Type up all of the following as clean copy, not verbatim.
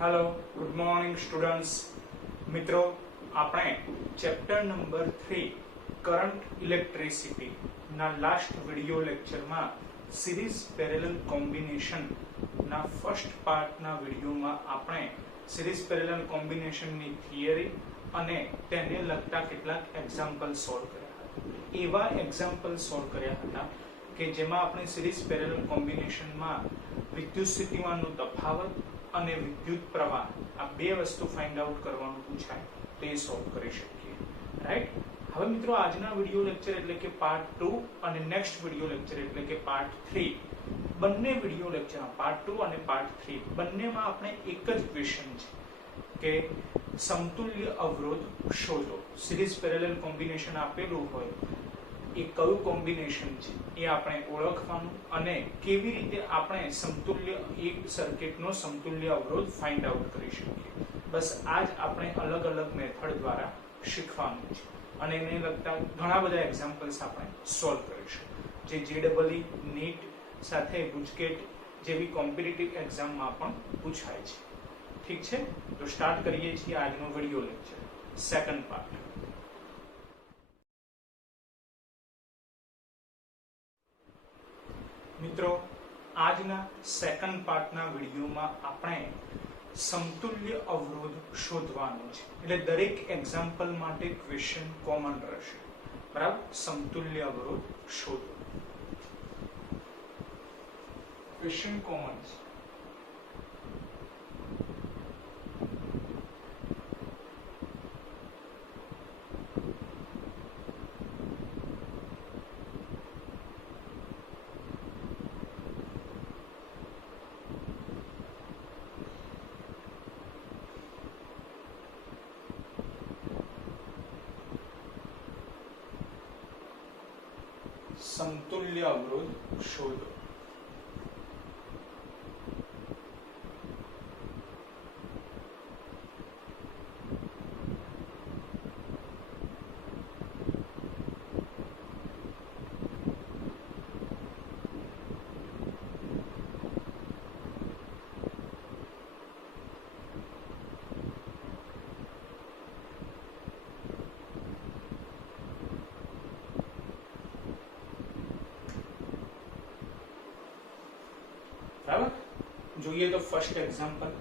Hello, good morning students. મિત્રો, આપણે chapter number 3 current electricity ના લાસ્ટ વિડિયો લેક્ચરમાં સિરીઝ પેરેલલ કોમ્બિનેશન ના ફર્સ્ટ પાર્ટ ના વિડિયોમાં આપણે સિરીઝ પેરેલલ કોમ્બિનેશન ની થિયરી અને તેને લગતા કેટલાક એક્ઝામ્પલ સોલ્વ કર્યા હતા. એવા એક્ઝામ્પલ સોલ્વ કર્યા હતા કે જેમાં આપણે સિરીઝ પેરેલલ કોમ્બિનેશનમાં વિદ્યુત સ્થિતિમાનનો તફાવત અને વિદ્યુત પ્રવાહ આ બે વસ્તુ ફાઇન્ડ આઉટ કરવાનું પૂછાય તે સોલ્વ કરી શકીએ. રાઈટ. હવે મિત્રો, આજના વિડિયો લેક્ચર એટલે કે પાર્ટ 2 અને નેક્સ્ટ વિડિયો લેક્ચર એટલે કે પાર્ટ 3, બંને વિડિયો લેક્ચરમાં પાર્ટ 2 અને પાર્ટ 3 બંનેમાં આપણે એક જ ક્વેશ્ચન છે કે સમતુલ્ય અવરોધ શોધો. સિરીઝ પેરેલલ કોમ્બિનેશન આપેલું હોય એ કયું કોમ્બિનેશન છે એ આપણે ઓળખવાનું અને કેવી રીતે આપણે સમતુલ્ય એક સર્કિટનો સમતુલ્ય અવરોધ ફાઇન્ડ આઉટ કરી શકીએ. બસ આ જ આપણે અલગ અલગ મેથડ દ્વારા શીખવાનું છે અને એને લગતા ઘણા બધા એક્ઝામ્પલ્સ આપણે સોલ્વ કરીશું જે જેડબલઈ, નીટ સાથે ગુજકેટ જેવી કોમ્પિટિટિવ એક્ઝામમાં પણ પૂછાય છે. ઠીક છે, તો સ્ટાર્ટ કરીએ છીએ આજનો વિડિયો લેક્ચર, સેકન્ડ પાર્ટ. મિત્રો, આજના સેકન્ડ પાર્ટના વિડિયોમાં આપણે સમતુલ્ય અવરોધ શોધવાનો છે. એટલે દરેક એક્ઝામ્પલ માટે ક્વેશ્ચન કોમન રહેશે. બરાબર. સમતુલ્ય અવરોધ શોધો. ક્વેશ્ચન કોમન છે. સમતુલ્ય અવરોધ શોધો. બરાબર. જોઈએ તો ફર્સ્ટ એક્ઝામ્પલ.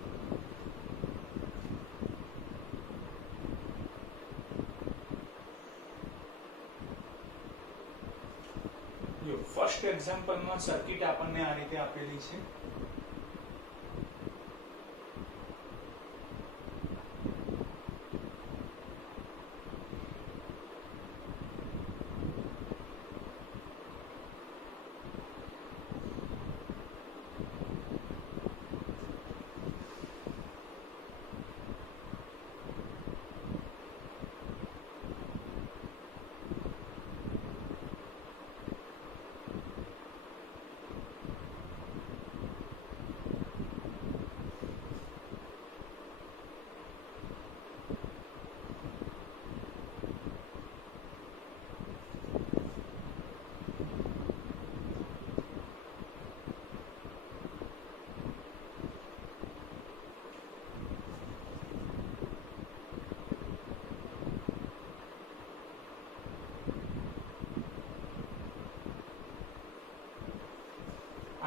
જો ફર્સ્ટ એક્ઝામ્પલમાં સર્કિટ આપણને આ રીતે આપેલી છે.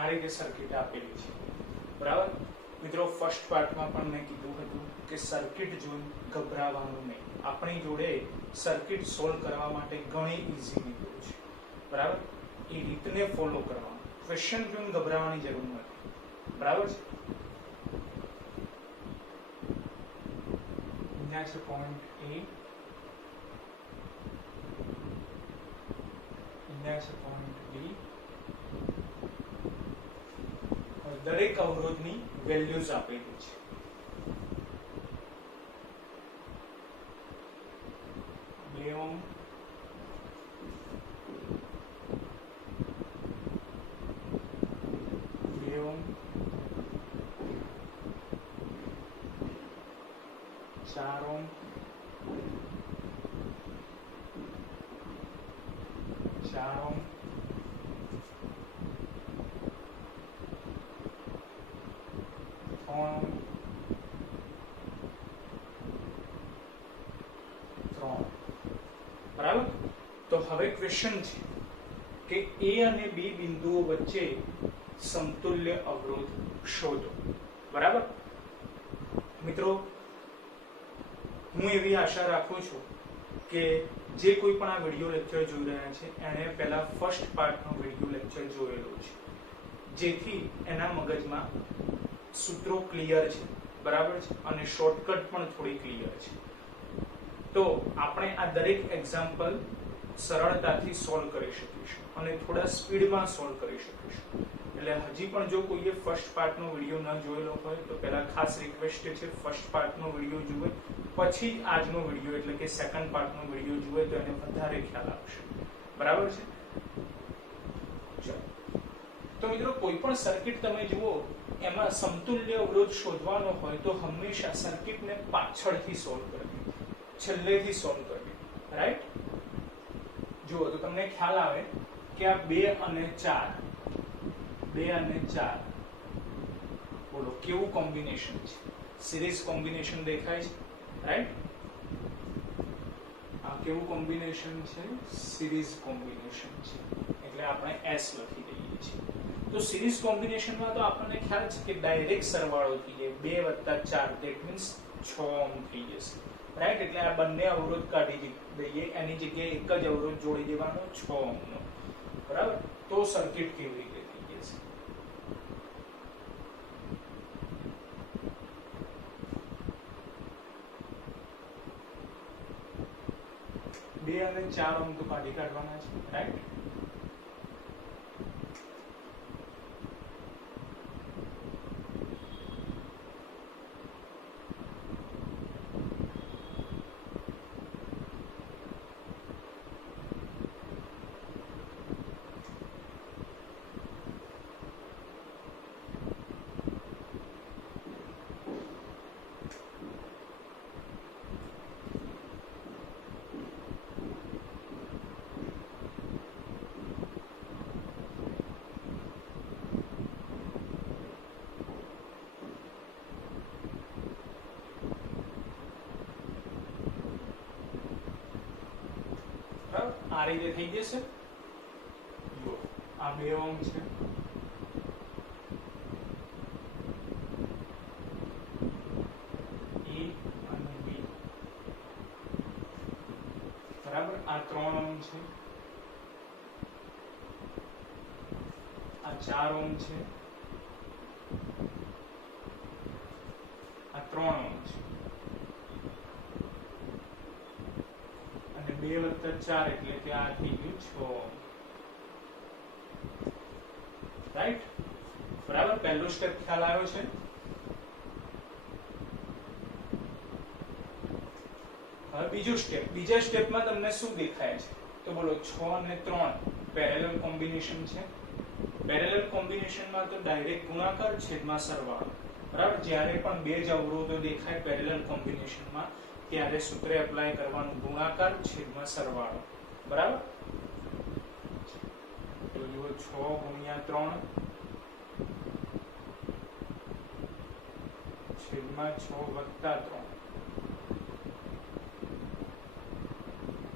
આ રીતે સર્કિટ આપેલી છે. બરાબર. મિત્રો, ફર્સ્ટ પાર્ટમાં પણ મેં કીધું હતું કે સર્કિટ જોઈ ગભરાવાનું નહીં. આપણી જોડે સર્કિટ સોલ્વ કરવા માટે ઘણી ઈઝી રીતો છે. બરાબર. એ રીતને ફોલો કરવાનું. ક્વેશ્ચન જોઈને ગભરાવાની જરૂર નથી. બરાબર છે. અહીંયા છે પોઈન્ટ A, અહીંયા છે પોઈન્ટ B. દરેક અવરોધની વેલ્યુઝ આપેલી છે. બે ohm, 2 ohm, 4 ohm, 4 ohm, 3 ohm, તો હવે ક્વેશ્ચન છે કે એ અને બી બિંદુઓ વચ્ચે સમતુલ્ય અવરોધ શોધો. બરાબર મિત્રો, હું એવી આશા રાખું છું કે જે કોઈ પણ આ વિડિયો લેક્ચર જોઈ રહ્યા છે એણે પહેલા ફર્સ્ટ પાર્ટનો વિડિયો લેક્ચર જોયેલો છે, જેથી એના મગજમાં સૂત્રો ક્લિયર છે. બરાબર છે, અને શોર્ટકટ પણ થોડી ક્લિયર છે. તો આપણે આ દરેક એક્ઝામ્પલ સરળતાથી સોલ્વ કરી શકીશું અને થોડા સ્પીડમાં સોલ્વ કરી શકીશું. એટલે હજી પણ જો કોઈએ ફર્સ્ટ પાર્ટનો વિડિયો ન જોયેલો હોય તો પહેલા ખાસ રિક્વેસ્ટ છે ફર્સ્ટ પાર્ટનો વિડિયો જુએ, પછી આજનો વિડિયો એટલે કે સેકન્ડ પાર્ટનો વિડિયો જુએ તો એને વધારે ખ્યાલ આવશે. બરાબર છે. ચલો, તો મિત્રો કોઈ પણ સર્કિટ તમે જુઓ એમાં સમતુલ્ય અવરોધ શોધવાનો હોય તો હંમેશા સર્કિટને પાછળથી સોલ્વ કરવી, છેલ્લેથી સોલ્વ કરવી. રાઈટ? જુઓ તો તમને ખ્યાલ આવે કે આ 2 અને 4 બોલો કેવું કોમ્બિનેશન છે? સિરીઝ કોમ્બિનેશન દેખાય છે. રાઈટ? આ કેવું કોમ્બિનેશન છે? સિરીઝ કોમ્બિનેશન છે. એટલે આપણે S લખી દઈએ છીએ. તો સિરીઝ કોમ્બિનેશનમાં તો આપણને ખ્યાલ છે કે ડાયરેક્ટ સરવાળો થઈ જાય, 2 + 4 ધેટ મીન્સ 6 ઓહ્મ થઈ જશે. રાઈટ? એટલે આ બંને અવરોધ કાઢી દઈએ, એની જગ્યાએ એક જ અવરોધ જોડી દેવાનો 6 ઓહ્મનો. બરાબર? તો સર્કિટ કેવી રીતે થઈ જશે? બે અને 4 ઓહ્મ તો કાઢી કાઢવાના છે. રાઈટ? આ રીતે થઈ જશે. જો આ 2 ઓહ્મ છે, E અને B. બરાબર? આ 3 ઓહ્મ છે, આ 4 ઓહ્મ છે, આ 3 ઓહ્મ છે, અને 2 + 4 એટલે કે આ થઈ ગયું 6 ઓહ્મ. રાઈટ? બરાબર? પહેલો સ્ટેપ ખ્યાલ આવ્યો છે. હવે બીજું સ્ટેપ. બીજા સ્ટેપમાં તમને શું દેખાય છે? તો બોલો 6 અને 3 પેરેલલ કોમ્બિનેશન છે. પેરેલલ કોમ્બિનેશનમાં તો ડાયરેક્ટ ગુણાકાર છેદમાં સરવાળો. બરાબર? જ્યારે પણ બે જ અવરોધો દેખાય પેરેલલ કોમ્બિનેશનમાં ત્યારે સૂત્ર એપ્લાય કરવાનું, ગુણાકાર છેદમાં સરવાળો. બરાબર? તો જુઓ 6 × 3 છેદમાં 6 + 3,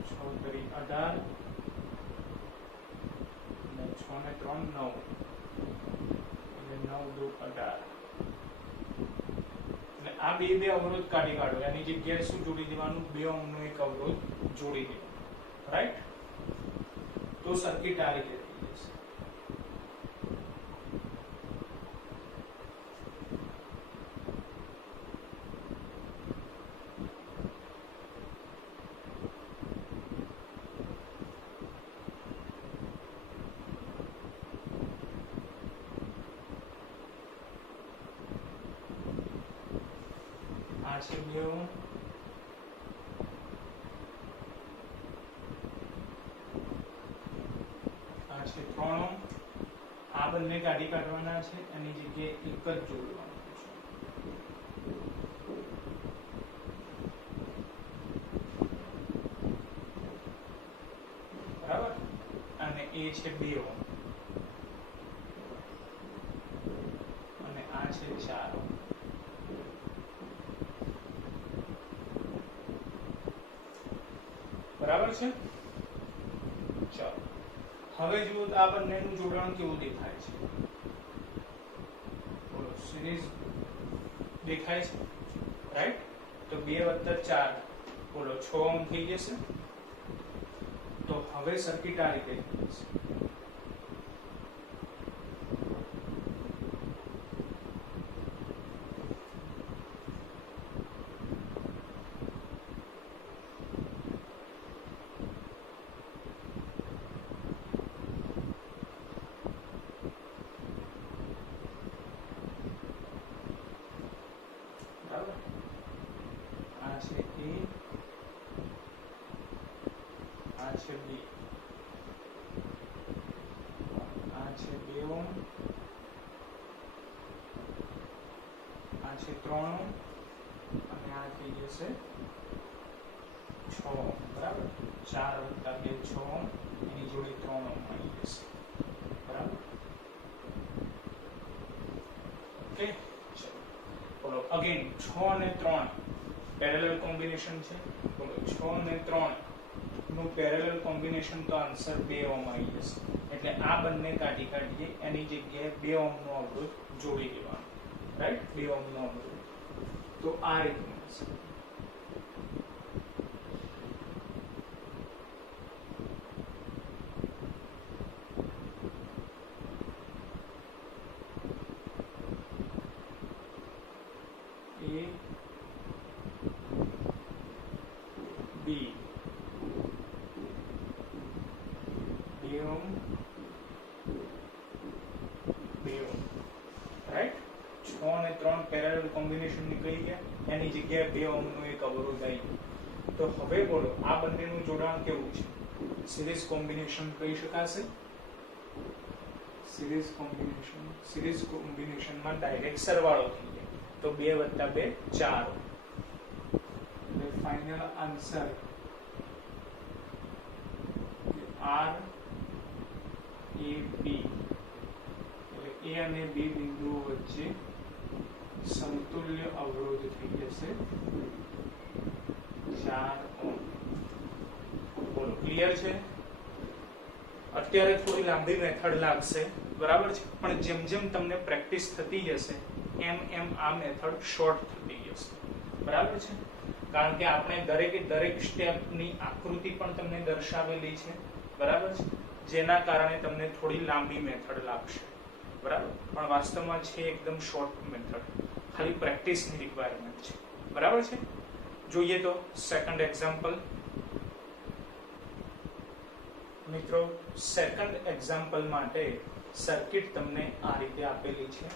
6 × 3 = 18 અને 6 ને 3 9 એટલે 9 × 2 = 18. આ બે અવરોધ કાઢી કાઢો, એની જગ્યાએ શું જોડી દેવાનું? 2 ઓહ્મનો એક અવરોધ જોડી દેવાનો. રાઈટ? તો સર્કિટ આ રીતે થઈ જશે. આ છે 2 ઓહ્મ, આ છે 3 ઓહ્મ. આ બંને કાઢી કાઢવાના છે, એની જગ્યાએ એક જ જોડવાનું છે. બરાબર? અને એ છે 2 ઓહ્મ અને આ છે 4 ઓહ્મ. બરાબર છે? હવે જુઓ તો આ બંનેનું જોડાણ કેવું દેખાય છે, બોલો સિરીઝ દેખાય છે, રાઈટ? તો 2 + 4 બોલો 6 ઓહ્મ થઈ જશે. તો હવે સર્કિટ આ રીતે થશે. આ છે A, આ છે B, આ છે 2 ઓહ્મ, આ છે 3 ઓહ્મ અને આ થઈ જશે 6 ઓહ્મ. બરાબર? 4 + 2 6 ઓહ્મ, એની જોડે 3 ઓહ્મ આવી જશે. બરાબર? ઓકે, ચલો બોલો અગેન 6 અને 3 પેરેલલ કોમ્બિનેશન છે. બોલો 6 અને 3 નું પેરેલલ કોમ્બિનેશન, તો આન્સર 2 ઓહ્મ આવી જશે. એટલે આ બંને કાઢી કાઢીએ, એની જગ્યાએ 2 ઓહ્મ નો અવરોધ જોડી દેવાનો, રાઈટ? 2 ઓહ્મ નો અવરોધ. તો આ રીતનું હશે. A, B, 2 ohm, 2 ohm, right? 6 અને 3 પેરેલલ કોમ્બિનેશન નીકળી ગયા, એની જગ્યાએ 2 ઓહ્મ નો એક અવરોધ આવી ગયો. તો હવે બોલો આ બંનેનું જોડાણ કેવું છે? સિરીઝ કોમ્બિનેશન કહી શકાશે. સિરીઝ કોમ્બિનેશનમાં ડાયરેક્ટ સરવાળો થઈ જાય. તો 2 + 2 4. એટલે final answer R, A, B, એટલે A અને B બિંદુઓ વચ્ચે સમતુલ્ય અવરોધ થઈ જશે 4 ઓહ્મ. બોલો ક્લિયર છે? અત્યારે થોડી લાંબી મેથડ લાગશે, બરાબર છે, પણ જેમ જેમ તમને પ્રેક્ટિસ થતી જશે એમ એમ આ મેથડ શોર્ટ થતી જશે. બરાબર છે? કારણ કે આપણે દરેકે દરેક સ્ટેપની આકૃતિ પણ તમને દર્શાવેલી છે. બરાબર છે? જેના કારણે તમને થોડી લાંબી મેથડ લાગશે. બરાબર? પણ વાસ્તવમાં છે એકદમ શોર્ટ મેથડ, ખાલી પ્રેક્ટિસની રિક્વાયરમેન્ટ છે. બરાબર છે? જોઈએ તો સેકન્ડ એક્ઝામ્પલ. મિત્રો સેકન્ડ એક્ઝામ્પલ માટે સર્કિટ તમને આ રીતે આપેલી છે.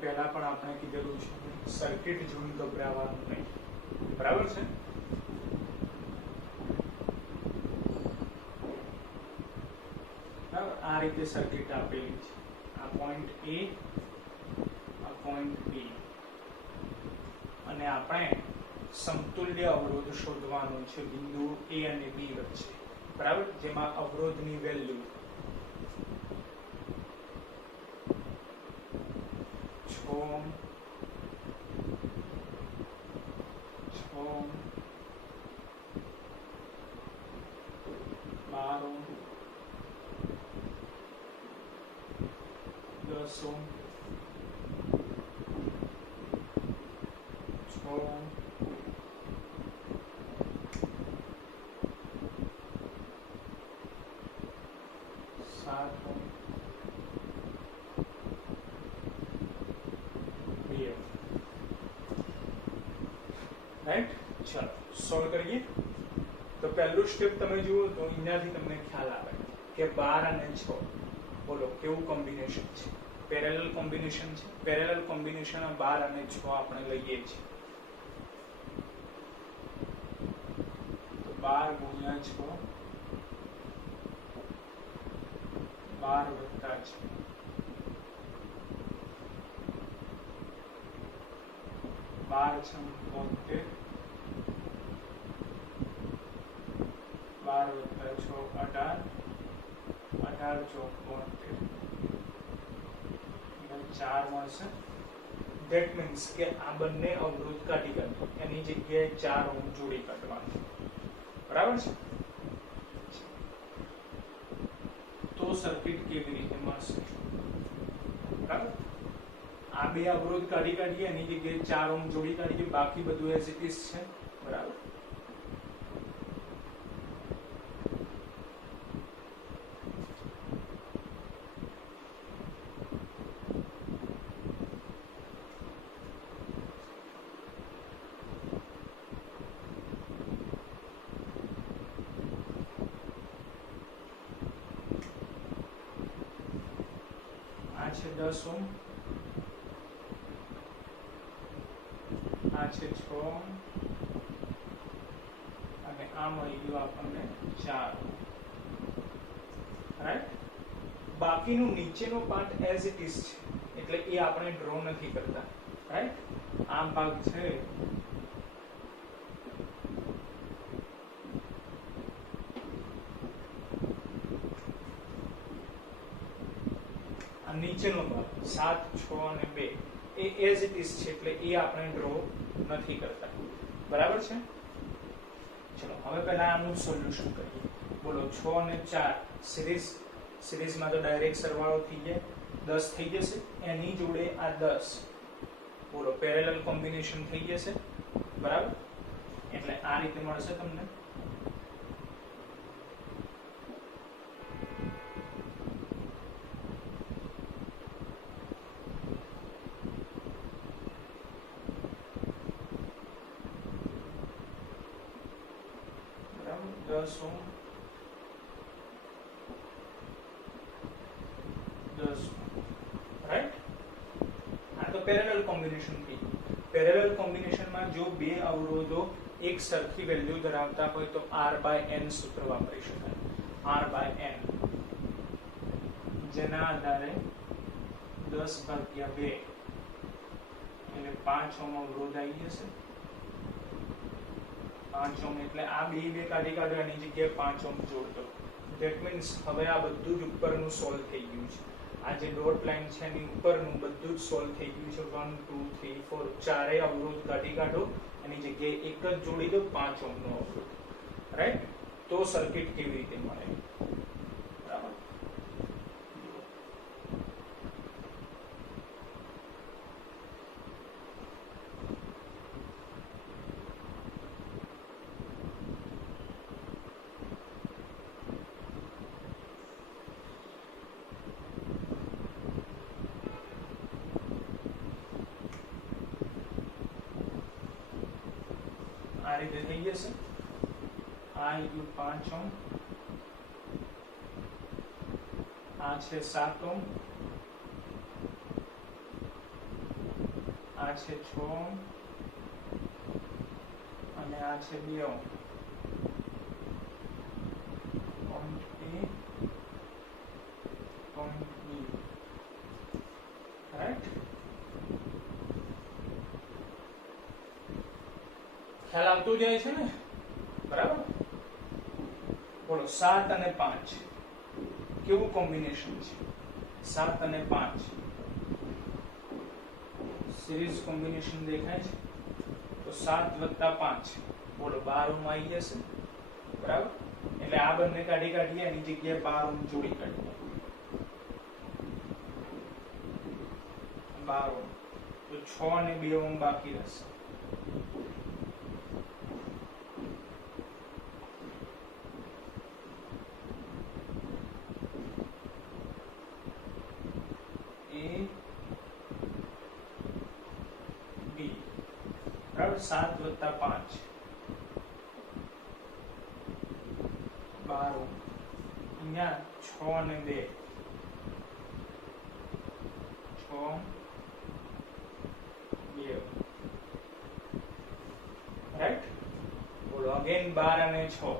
પહેલા પણ આપણે કીધેલું છે સર્કિટ જોઈને ગભરાવાનું નહીં. બરાબર છે? આ રીતે સર્કિટ આપેલી છે. આ પોઈન્ટ A, આ પોઈન્ટ B, અને આપણે સમતુલ્ય અવરોધ શોધવાનો છે બિંદુ A અને B વચ્ચે, બરાબર, જેમાં અવરોધની value 6 ohm, 12 ohm, 10 ohm, 6 ohm, 7 ohm, 2 ohm. Right, ચલો સોલ્વ કરીએ. તો પહેલું સ્ટેપ તમે જુઓ તો એનાથી તમને ખ્યાલ આવે કે 12 અને 6, બોલો કેવું કોમ્બિનેશન છે, પેરેલલ કોમ્બિનેશન છે. પેરેલલ કોમ્બિનેશન 12 અને 6 આપણે લઈએ છીએ, તો 12 ગુણ્યા 6, 12 વત્તા 6, 12 છ 72, 12 વત્તા 6 18, 18 ચોક 72, 4 મળશે. ધેટ મીન્સ કે આ બંને અવરોધ કાઢી કાઢી એની જગ્યાએ 4 ઓહમ જોડી કાઢવાનું, બરાબર છે. તો સર્કિટ કેવી રીતે મળશે, બરાબર. આ બે અવરોધ કાઢી કાઢીએ એની જગ્યાએ 4 ઓહમ જોડી કાઢીએ, બાકી બધું એઝ ઇટ ઇઝ છે, બરાબર. આ છે 10 ઓહમ, આ છે 6 ઓહમ અને આ મળી ગયું આપણને 4 ઓહમ, રાઈટ. બાકીનું નીચેનો પાર્ટ એઝ ઇટ ઇઝ છે એટલે એ આપણે ડ્રો નથી કરતા, રાઈટ. આ ભાગ છે નીચેનો ભાગ 7, 6 અને 2 એ એઝ ઇટ ઇઝ છે એટલે એ આપણે ડ્રો નથી કરતા, બરાબર છે. ચલો હવે પહેલા આનું સોલ્યુશન કરીએ. બોલો 6 અને 4 સિરીઝમાં તો ડાયરેક્ટ સરવાળો થઈ જાય, 10 થઈ જશે. એની જોડે આ 10, બોલો પેરેલલ કોમ્બિનેશન થઈ જશે, બરાબર. એટલે આ રીતે મળશે તમને. બરાબર, 10 ઓહમ, 10 રાઈટ. આ તો પેરેલલ કોમ્બિનેશન થઈ ગયું. પેરેલલ કોમ્બિનેશનમાં જો બે અવરોધો એક સરખી વેલ્યુ ધરાવતા હોય તો R/n સૂત્ર વાપરી શકાય. R/n જેના આધારે 10/2 એટલે 5 ઓહમ અવરોધ આવી જશે. 5 ઓહમ એટલે આ બે કાઢી કાઢો એની જગ્યાએ 5 ઓહમ જોડ દો. ધેટ મીન્સ હવે આ બધું જ ઉપરનું સોલ્વ થઈ ગયું છે. આ જે ડોટ લાઈન છે એની ઉપરનું બધું જ સોલ્વ થઈ ગયું છે. 1 2 3 4 ચારેય અવરોધ કાઢી કાઢો એની જગ્યાએ એક જ જોડી દો 5 ઓહમનો અવરોધ, રાઈટ. તો સર્કિટ કેવી રીતે મળે, બરાબર. આ રીતે થઈ જશે. આ આવી ગયું 5 ઓહમ, આ છે 7 ઓહમ, આ છે 6 ઓહમ અને આ છે 2 ohm. Point A, point B, right. ખ્યાલ આવતો જાય છે ને, બરાબર? બોલો 7 અને 5 કેવું કોમ્બિનેશન છે? 7 અને 5 સિરીઝ કોમ્બિનેશન દેખાય છે. તો 7 + 5 બોલો 12 ઓમ આવી જશે, બરાબર? એટલે આ બંને કાઢીએ, એની જગ્યાએ 12 ઓમ જોડી કાઢીએ. 12 ઓમ તો 6 અને 2 ઓમ બાકી રહેશે. બરાબર? 7 + 5 12 ઓમ. અહીંયા 6 અને 2 6 2 રાઈટ. બોલો અગેન 12 અને 6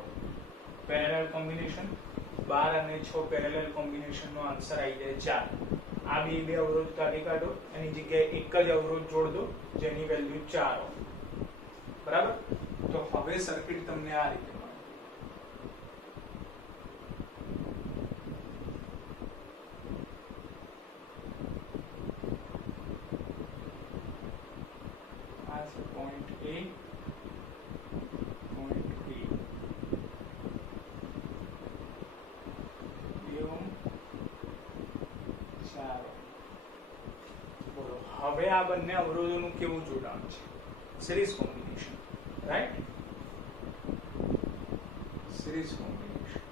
પેરેલલ કોમ્બિનેશન. 12 અને 6 પેરેલલ કોમ્બિનેશન નો આન્સર આવી જાય 4. આ બે અવરોધ કાઢો, એની જગ્યાએ એક જ અવરોધ જોડ દો જેની વેલ્યુ 4 ઓમ. બરાબર? તો હવે સર્કિટ તમને આ રીતે મળે. આ છે પોઈન્ટ A, પોઈન્ટ B. 2 ઓમ 4 ઓમ. બોલો હવે આ બંને અવરોધોનું કેવું જોડાણ છે? Series combination, right? Series combination.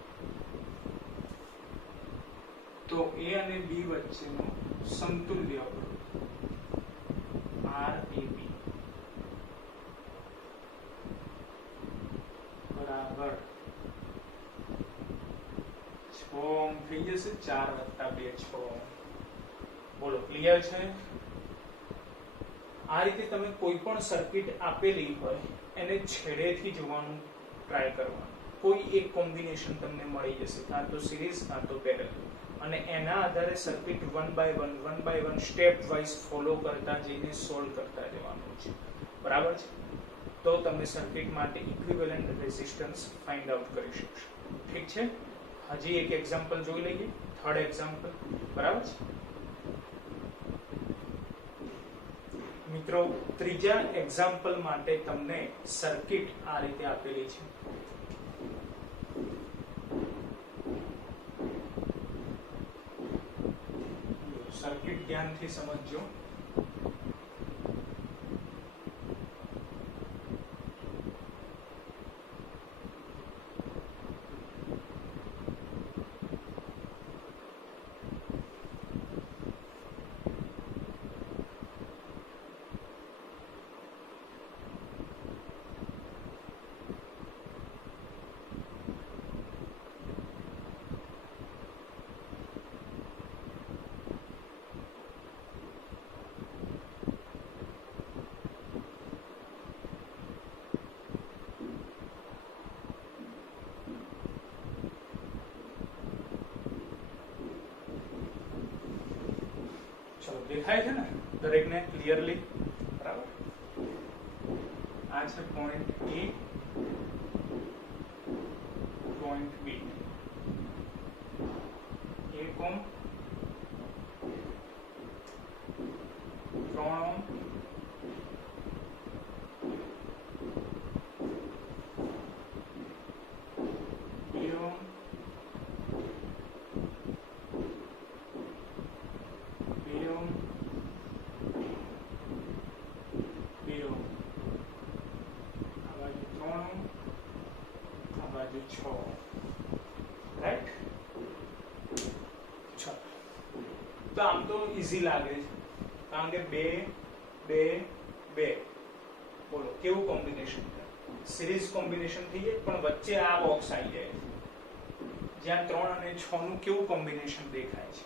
તો A અને B વચ્ચેનો સમતુલ્ય અવરોધ RAB બરાબર 6 ઓમ થઈ જશે. 4 + 2 6 ઓમ. બોલો ક્લિયર છે? આ રીતે તમે કોઈ પણ સર્કિટ આપેલી હોય એને છેડેથી જોવાનું ટ્રાય કરવાનું. કોઈ એક કોમ્બિનેશન તમને મળી જશે, કાં તો સિરીઝ કાં તો પેરેલલ, અને એના આધારે circuit one by one stepwise follow કરતા જઈને સોલ્વ કરતા જવાનું છે. બરાબર છે? તો તમે સર્કિટ માટે ઇક્વિવેલન્ટ રેઝિસ્ટન્સ ફાઇન્ડ આઉટ કરી શકશો. ઠીક છે? હજી એક એક્ઝામ્પલ જોઈ લઈએ, થર્ડ એક્ઝામ્પલ. બરાબર છે મિત્રો? ત્રીજા એક્ઝામ્પલ માટે તમને સર્કિટ આ રીતે આપેલી છે. સર્કિટ ધ્યાનથી સમજજો. દેખાય છે ને દરેકને ક્લિયરલી? બરાબર. આ છે પોઈન્ટ A, પોઈન્ટ B. 1 ઓમ 3 ઓમ 2 ઓમ 2 ઓમ 2 ઓમ. આ બાજુ 3 ઓમ, આ બાજુ 6 ઓમ. રાઈટ? ચલો, તો આમ તો ઈઝી લાગે છે કારણ કે 2 2 2. બોલો કેવું કોમ્બિનેશન? સિરીઝ કોમ્બિનેશન થઈ જાય, પણ વચ્ચે આ બોક્સ આવી જાય જ્યાં 3 અને 6 નું કેવું કોમ્બિનેશન દેખાય છે?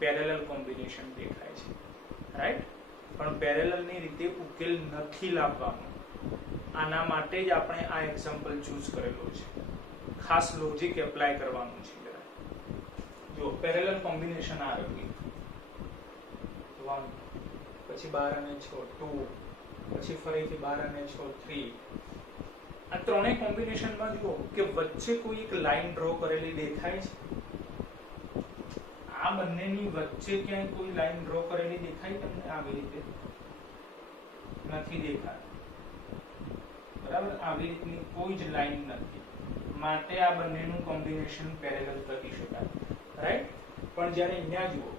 પેરેલલ કોમ્બિનેશન દેખાય છે. રાઈટ? પણ પેરેલલ ની રીતે ઉકેલ નથી લાવવાનો. આના માટે જ આપણે આ એક્ઝામ્પલ ચૂઝ કરેલો છે. ખાસ લોજિક એપ્લાય કરવાનું છે. જો પેરેલલ કોમ્બિનેશન આ રહ્યું 1, પછી 12 અને 6 2, પછી ફરીથી 12 અને 6 3, આ ત્રણેય કોમ્બિનેશનમાં જુઓ કે વચ્ચે કોઈ એક લાઈન ડ્રો કરેલી દેખાય છે? આ બંનેની વચ્ચે ક્યાંય કોઈ લાઈન ડ્રો કરેલી દેખાય તમને? આવી રીતે નથી દેખાતી, બરાબર? આવી રીતની કોઈ જ લાઈન નથી, માટે આ બંનેનું કોમ્બિનેશન પેરેલલ કહી શકાય, રાઈટ? પણ જ્યારે અહીંયા જુઓ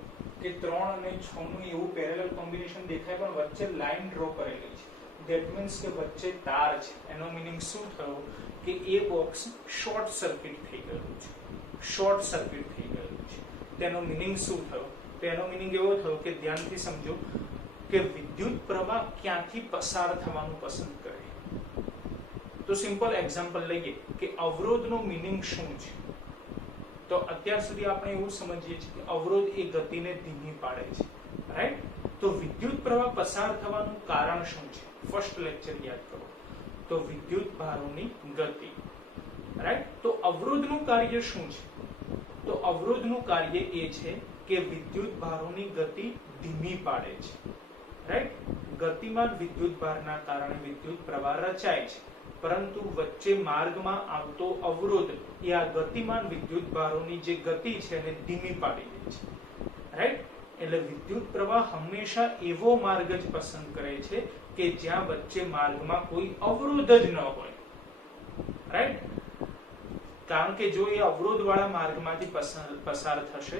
કે 3 અને 6 નું એવું પેરેલલ કોમ્બિનેશન દેખાય પણ વચ્ચે લાઈન ડ્રો કરેલી છે, ધેટ મીન્સ કે વચ્ચે તાર છે. એનો મીનિંગ શું થયો કે એ બોક્સ શોર્ટ સર્કિટ થઈ ગયું છે, શોર્ટ સર્કિટ થઈ ગયું છે. તેનો મીનિંગ શું થયો? તેનો મીનિંગ એવો થયો કે ધ્યાનથી સમજો કે વિદ્યુત પ્રવાહ ક્યાંથી પસાર થવાનું પસંદ કરે. તો સિમ્પલ એક્ઝામ્પલ લઈએ કે અવરોધનો મીનિંગ શું છે. તો અત્યાર સુધી આપણે એવું સમજીએ છીએ કે અવરોધ એ ગતિને ધીમી પાડે છે, રાઈટ? તો વિદ્યુત પ્રવાહ પસાર થવાનું કારણ શું છે? ફર્સ્ટ લેક્ચર યાદ કરો. તો વિદ્યુત ભારોની ગતિ, રાઈટ? તો અવરોધનું કાર્ય શું છે? તો અવરોધનું કાર્ય એ છે કે વિદ્યુત ભારોની ગતિ ધીમી પાડે છે, રાઈટ? ગતિમાન વિદ્યુત ભારના કારણે વિદ્યુત પ્રવાહ રચાય છે, પરંતુ વચ્ચે માર્ગમાં આવતો અવરોધ એ આ ગતિમાન વિદ્યુત ભારોની જે ગતિ છે એને ધીમી પાડી દે છે, રાઈટ? એટલે વિદ્યુત પ્રવાહ હંમેશા એવો માર્ગ જ પસંદ કરે છે કે જ્યાં વચ્ચે માર્ગમાં કોઈ અવરોધ જ ન હોય, રાઈટ? કારણ કે જો એ અવરોધ વાળા માર્ગમાંથી પસાર થશે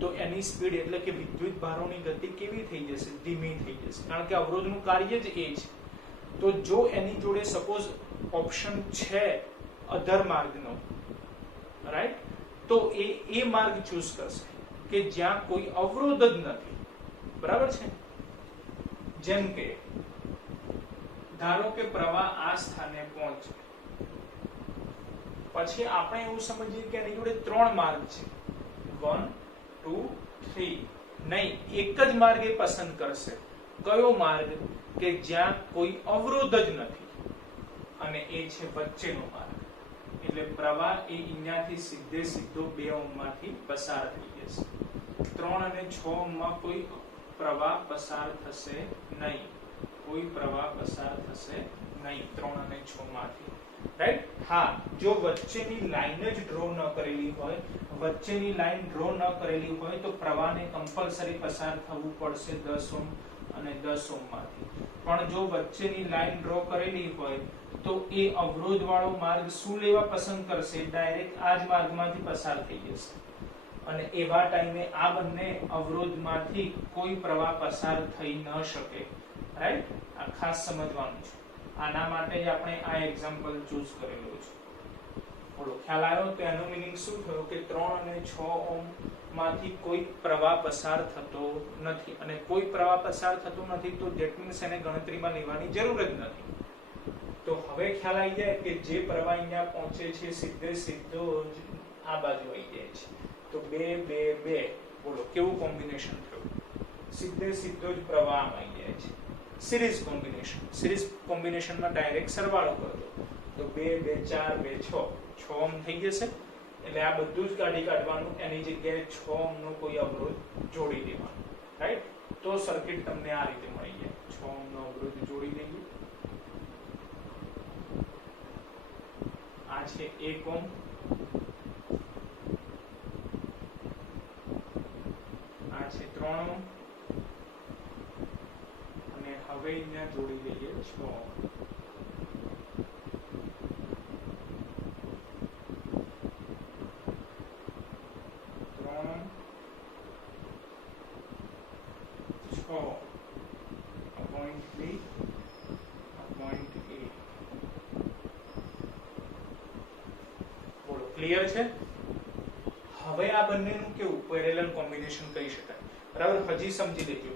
તો એની સ્પીડ એટલે કે વિદ્યુત ભારોની ગતિ કેવી થઈ જશે? ધીમી થઈ જશે, કારણ કે અવરોધનું કાર્ય જ એ છે. તો જો એની જોડે સપોઝ ઓપ્શન છે અધર માર્ગનો, રાઈટ? તો એ માર્ગ ચૂઝ કરશે કે જ્યાં કોઈ અવરોધ જ નથી, બરાબર છે? જેમ કે ધારો કે પ્રવાહ આ સ્થાને પહોંચે, પછી આપણે એવું સમજીએ કે એની જોડે 3 માર્ગ છે, 1 2 3. નહીં, એક જ માર્ગ એ પસંદ કરશે. કયો માર્ગ? કે જ્યાં કોઈ અવરોધ જ નથી, અને એ છે વચ્ચેનો માર્ગ. એટલે પ્રવાહ એ અહીંયાથી સીધો 2 ઓહ્મમાંથી પસાર થઈ જશે. 3 અને 6 ઓહ્મમાં કોઈ પ્રવાહ પસાર થશે નહીં, કોઈ પ્રવાહ પસાર થશે નહીં 3 અને 6 માંથી, રાઈટ? હા, જો વચ્ચેની લાઈન જ ડ્રો ન કરેલી હોય, વચ્ચેની લાઈન ડ્રો ન કરેલી હોય તો પ્રવાહને કમ્પલસરી પસાર થવું પડશે 10 ઓહ્મ અને 10 ઓહ્મ માંથી. પણ જો વચ્ચેની લાઈન ડ્રો કરેલી હોય તો એ અવરોધ વાળો માર્ગ શું લેવા પસંદ કરશે? ડાયરેક્ટ આ જ માર્ગમાંથી પસાર થઈ જશે, અને એવા ટાઈમે આ બંને અવરોધમાંથી કોઈ પ્રવાહ પસાર થઈ ન શકે, રાઈટ? આ ખાસ સમજવાનું છે. આના માટે જ આપણે આ એક્ઝામ્પલ ચૂઝ કરેલું છે. થોડો ખ્યાલ આવ્યો? તો એનો મીનિંગ શું થયો કે 3 અને 6 ઓહ્મ માંથી કોઈ પ્રવાહ પસાર થતો નથી, અને કોઈ પ્રવાહ પસાર થતો નથી તો ધેટ મીન્સ એને ગણતરીમાં લેવાની જરૂર જ નથી. તો હવે ખ્યાલ આવી જાય કે જે પ્રવાહ અહીંયા પહોંચે છે સીધો જ આ બાજુ આવી જાય છે. તો 2 2 2, બોલો કેવું કોમ્બિનેશન થયું? સીધો જ પ્રવાહ આવી જાય છે. સિરીઝ કોમ્બિનેશનમાં ડાયરેક્ટ સરવાળો કરજો તો 2 2 4 2 6 ઓહ્મ થઈ જશે. એટલે આ બધું જ કાઢવાનું, એની જગ્યાએ 6 ઓહ્મનો કોઈ અવરોધ જોડી દેવાનો, રાઈટ? તો સર્કિટ તમને આ રીતે મળી જાય. 6 ઓહ્મનો અવરોધ જોડી દઈએ. આ છે 1 ઓહ્મ, આ છે 3 ઓહ્મ, અને હવે અહીંયા જોડી દઈએ 6 ઓહ્મ. ક્લિયર છે? હવે આ બંનેનું કેવું પેરેલલ કોમ્બિનેશન કહી શકાય, બરાબર? હજી સમજી લેજો.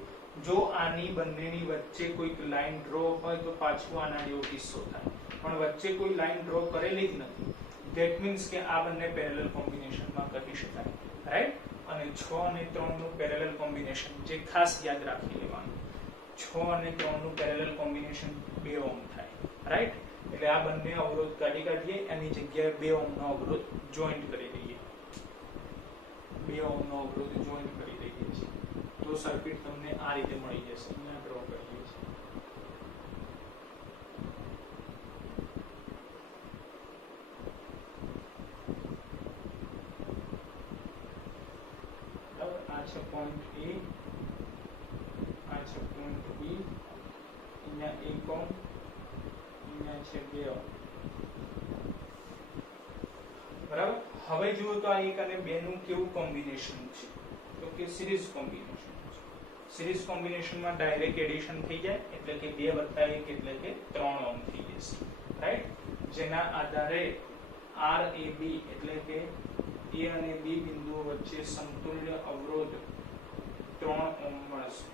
જો આની બંનેની વચ્ચે કોઈક લાઈન ડ્રો હોય તો પાછું આના જેવો કિસ્સો થાય, પણ વચ્ચે કોઈ લાઈન ડ્રો કરેલી જ નથી. ધેટ મીન્સ કે આ બંને પેરેલલ કોમ્બિનેશનમાં કહી શકાય, રાઈટ? અને 6 અને 3 નું પેરેલલ કોમ્બિનેશન જે ખાસ યાદ રાખી લેવાનું, 6 અને 3 નું પેરેલલ કોમ્બિનેશન 2 ઓહ્મ થાય, રાઈટ? એટલે આ બંને અવરોધ કાઢીએ, એની જગ્યાએ 2 ઓહ્મનો અવરોધ જોઈન્ટ કરી દઈએ. 2 ઓહ્મનો અવરોધ જોઈન્ટ કરી દઈએ છીએ તો સર્કિટ તમને આ રીતે મળી જશે. અહીંયા ડ્રો કરીએ છીએ. છે પોઈન્ટ A, આ છે પોઈન્ટ B, અહીંયા 1 ઓહ્મ, અહીંયા છે 2 ઓહ્મ. બરાબર. હવે જુઓ તો આ 1 અને 2 નું કેવું કોમ્બિનેશન છે, તો કે સિરીઝ કોમ્બિનેશન છે. સિરીઝ કોમ્બિનેશનમાં ડાયરેક્ટ એડિશન થઈ જાય એટલે કે 2 + 1 એટલે કે 3 ઓહ્મ થઈ જશે, રાઈટ. જેના આધારે RAB એટલે કે A અને B બિંદુઓ વચ્ચે સમતુલ્ય અવરોધ 3 ઓહ્મ મળશે.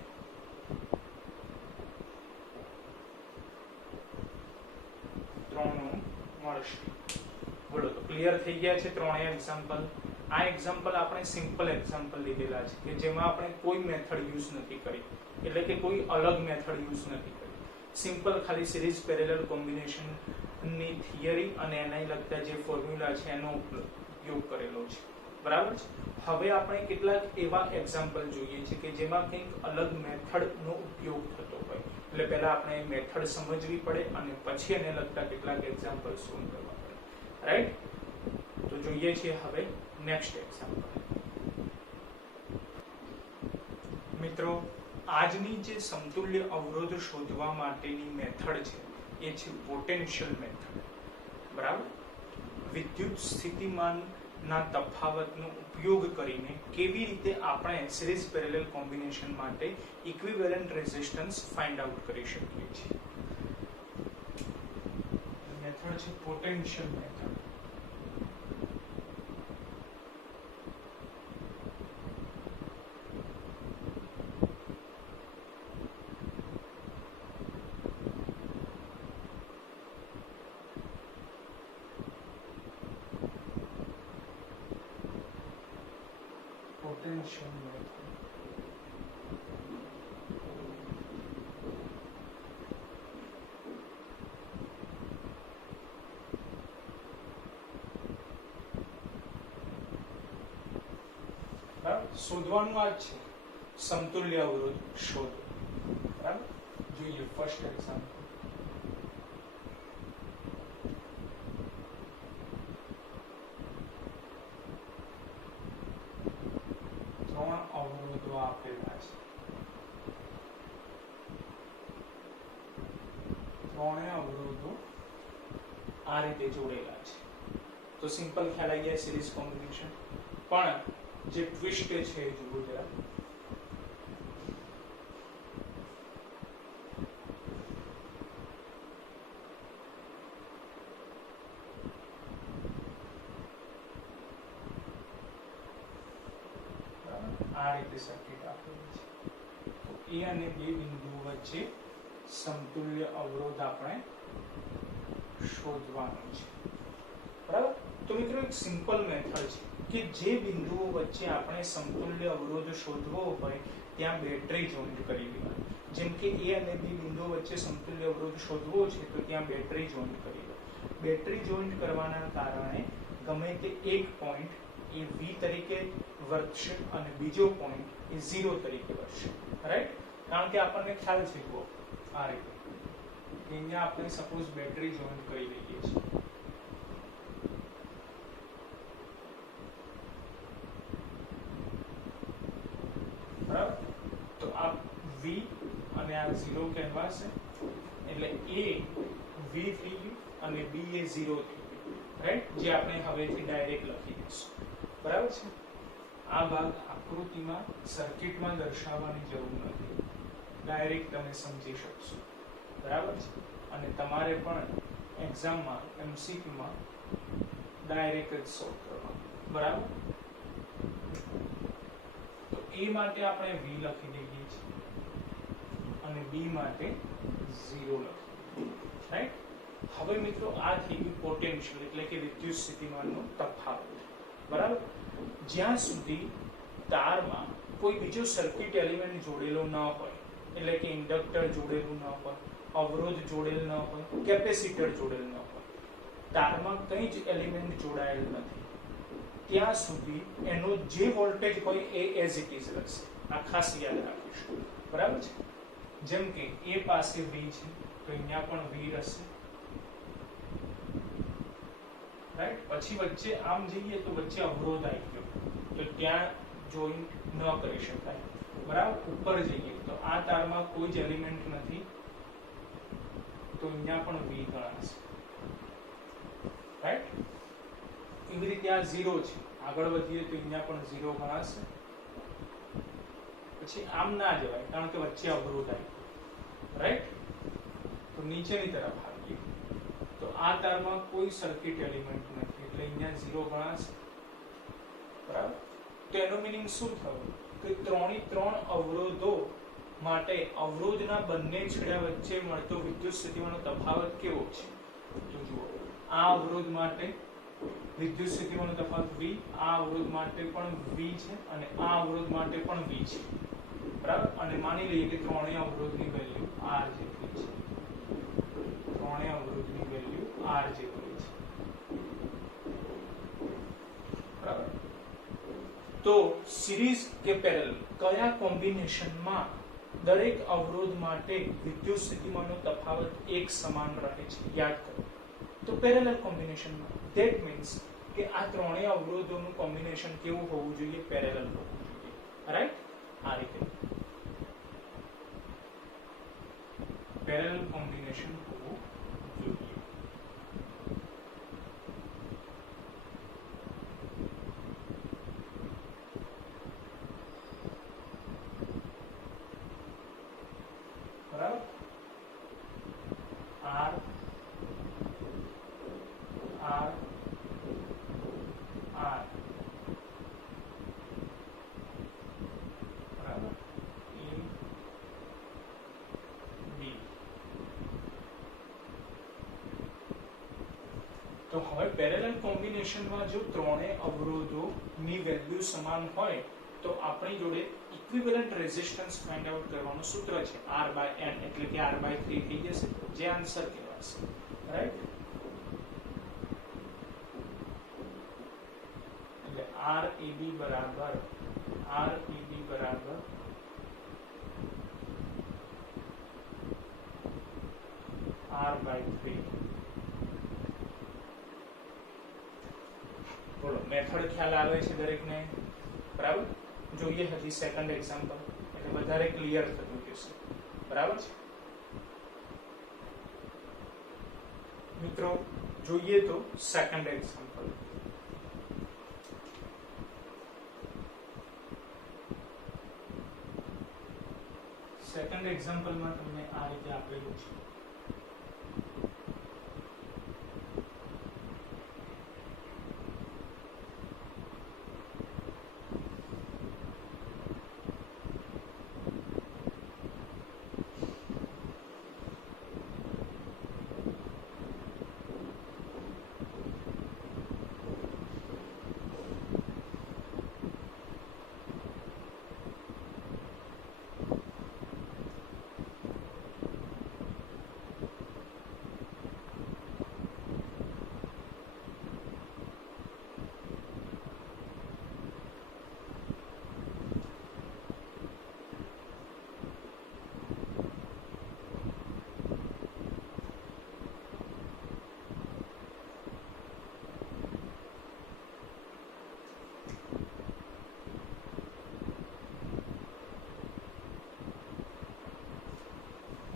બોલો, તો ક્લિયર થઈ ગયા છે ત્રણેય એક્ઝામ્પલ. આ એક્ઝામ્પલ આપણે સિમ્પલ એક્ઝામ્પલ લીધેલા છે કે જેમાં આપણે કોઈ મેથડ યુઝ નથી કરી, એટલે કે કોઈ અલગ મેથડ યુઝ નથી કરી. સિમ્પલ ખાલી સિરીઝ પેરેલલ કોમ્બિનેશન ની થિયરી અને એના લગતા જે ફોર્મ્યુલા છે એનો ઉપયોગ કરેલો છે, બરાબર છે. હવે આપણે કેટલાક એવા એક્ઝામ્પલ જોઈએ છે કે જેમાં કંઈક અલગ મેથડનો ઉપયોગ થતો હોય, એટલે પહેલા આપણે મેથડ સમજવી પડે અને પછી એને લગતા કેટલાક એક્ઝામ્પલ સોલ્વ કરવા પડે, રાઈટ. તો જોઈએ છીએ હવે નેક્સ્ટ એક્ઝામ્પલ. મિત્રો, આજની જે સમતુલ્ય અવરોધ શોધવા માટેની મેથડ છે એ છે પોટેન્શિયલ મેથડ, બરાબર. વિદ્યુત સ્થિતિમાનના તફાવતનો ઉપયોગ કરીને કેવી રીતે આપણે સિરીઝ પેરેલલ કોમ્બિનેશન માટે ઇક્વિવેલન્ટ રેઝિસ્ટન્સ ફાઇન્ડ આઉટ કરી શકીએ છીએ. મેથડ છે પોટેન્શિયલ મેથડ. Potential method. શોધવાનું આ છે સમતુલ્ય અવરોધ શોધો, બરાબર. જોઈએ ફર્સ્ટ એક્ઝામ્પલ. અવરોધો આપેલા છે, ત્રણેય અવરોધો આ રીતે જોડેલા છે. તો સિમ્પલ ખ્યાલ આવી ગયા સિરીઝ કોમ્બિનેશન. પણ જે ટ્વિસ્ટ છે એ જુઓ જરા. આ રીતે સર્કિટ આપેલી છે. તો A અને B બિંદુઓ વચ્ચે સમતુલ્ય અવરોધ આપણે શોધવાનો છે, બરાબર. તો મિત્રો એક સિમ્પલ મેથડ છે કે જે બિંદુઓ વચ્ચે આપણે સમતુલ્ય અવરોધ શોધવો હોય ત્યાં બેટરી જોઈન્ટ કરી દેવાની. જેમ કે A અને B બિંદુઓ વચ્ચે સમતુલ્ય અવરોધ શોધવો છે તો ત્યાં બેટરી જોઈન્ટ કરી દો. બેટરી જોઈન્ટ કરવાના કારણે ગમે તે એક પોઈન્ટ એ V તરીકે વર્તશે અને બીજો પોઈન્ટ એ 0 તરીકે વર્તશે, રાઈટ. કારણ કે આપણને ખ્યાલ છે જુઓ આ રીતે અહીંયા આપણે સપોઝ બેટરી જોઈન્ટ કરી લઈએ છીએ, બરાબર. તો આ V અને આ 0 કહેવાશે એટલે A V થઈ ગયું અને B એ 0 થઈ ગયું, રાઈટ. જે આપણે હવેથી ડાયરેક્ટ લખી દઈશું, બરાબર છે. આ ભાગ આકૃતિમાં સર્કિટમાં દર્શાવવાની જરૂર નથી, ડાયરેક્ટ તમે સમજી શકશો, બરાબર છે. અને તમારે પણ એક્ઝામમાં MCQમાં ડાયરેક્ટ જ સોલ્વ કરવાનું, બરાબર. તો A માટે આપણે V લખી દઈએ છીએ અને B માટે 0 લખી, રાઈટ. હવે મિત્રો આ થઈ ગયું પોટેન્શિયલ એટલે કે વિદ્યુત સ્થિતિમાનનો તફાવત, બરાબર. જ્યાં સુધી તારમાં કોઈ બીજો સર્કિટ એલિમેન્ટ જોડેલો ન હોય, એટલે કે ઇન્ડક્ટર જોડેલું ન હોય, અવરોધ જોડેલ ન હોય, કેપેસિટર જોડેલ ન હોય, તારમાં કંઈ જ એલિમેન્ટ જોડાયેલ નથી, ત્યાં સુધી એનો જે વોલ્ટેજ હોય એ એઝ ઇટ ઇઝ રહેશે. આ ખાસ યાદ રાખીશું, બરાબર છે. જેમ કે A પાસે V છે તો અહીંયા પણ V રહેશે, રાઈટ. પછી વચ્ચે આમ જઈએ તો વચ્ચે અવરોધ આવી ગયો તો ત્યાં જોઈન્ટ ન કરી શકાય. બરાબર, ઉપર જઈએ તો આ તારમાં કોઈ જ એલિમેન્ટ નથી તો અહીંયા પણ V ગણાશે. રાઈટ, એવી રીતે આ 0 છે, આગળ વધીએ તો અહીંયા પણ 0 ગણાશે. પછી આમ ના જવાય કારણ કે વચ્ચે અવરોધ આવ્યો. રાઈટ, તો નીચેની તરફ આવીએ તો આ તારમાં કોઈ સર્કિટ એલિમેન્ટ નથી એટલે અહીંયા 0 ગણાશે. બરાબર, તો એનો મીનિંગ શું થયો કે ત્રણ અવરોધો માટે અવરોધના બંને છેડા વચ્ચે મળતો વિદ્યુત સ્થિતિમાનનો તફાવત કેવો છે? તો જુઓ, આ અવરોધ માટે વિદ્યુત સ્થિતિમાનનો તફાવત V, આ અવરોધ માટે પણ V છે અને આ અવરોધ માટે પણ V છે. બરાબર, અને માની લઈએ કે ત્રણેય અવરોધની વેલ્યુ R જેટલી છે. ત્રણેય અવરોધની વેલ્યુ R જેટલી છે. બરાબર, તો સિરીઝ કે પેરેલલ કયા કોમ્બિનેશનમાં દરેક અવરોધ માટે વિદ્યુત સ્થિતિમાનનો તફાવત એક સમાન રહે છે? યાદ કરો, તો પેરેલલ કોમ્બિનેશનમાં. ધેટ મીન્સ કે આ ત્રણેય અવરોધોનું કોમ્બિનેશન કેવું હોવું જોઈએ? પેરેલલ હોવું જોઈએ. રાઈટ, આ રીતે પેરેલલ કોમ્બિનેશન હોવું જોઈએ. બરાબર, R R R બરાબર, A B. તો હવે પેરેલલ કોમ્બિનેશનમાં જો ત્રણેય અવરોધોની વેલ્યુ સમાન હોય તો આપણી જોડે ઇક્વિવેલન્ટ રેઝિસ્ટન્સ ફાઇન્ડ આઉટ કરવાનું સૂત્ર છે R/N, એટલે કે R/3 થઈ જશે, જે આન્સર કહેવાશે. રાઈટ, એટલે RAB બરાબર R/3. બોલો, મેથડ ખ્યાલ આવે છે દરેકને? બરાબર, જોઈએ હજી સેકન્ડ એક્ઝામ્પલ એટલે વધારે ક્લિયર થતું જશે. બરાબર છે મિત્રો? જોઈએ તો સેકન્ડ એક્ઝામ્પલ. સેકન્ડ એક્ઝામ્પલમાં તમને આ રીતે આપેલું છે.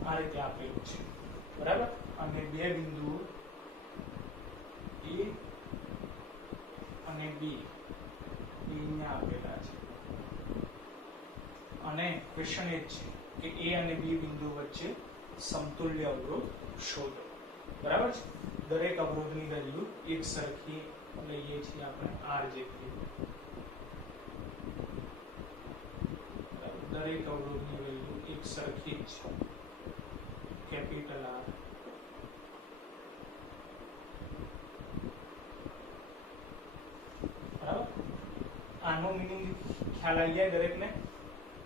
આ રીતે આપેલું છે. બરાબર, અને બે બિંદુઓ A અને B અહીંયા આપેલા છે અને ક્વેશ્ચન એ છે કે A અને B બિંદુ વચ્ચે સમતુલ્ય અવરોધ શોધો. બરાબર છે, દરેક અવરોધની વેલ્યુ એક સરખી લઈએ છીએ આપણે R જેટલી. દરેક અવરોધની વેલ્યુ એક સરખી જ છે, કેપિટલ R. બરાબર, આનો મીનિંગ ખ્યાલ આવી જાય દરેકને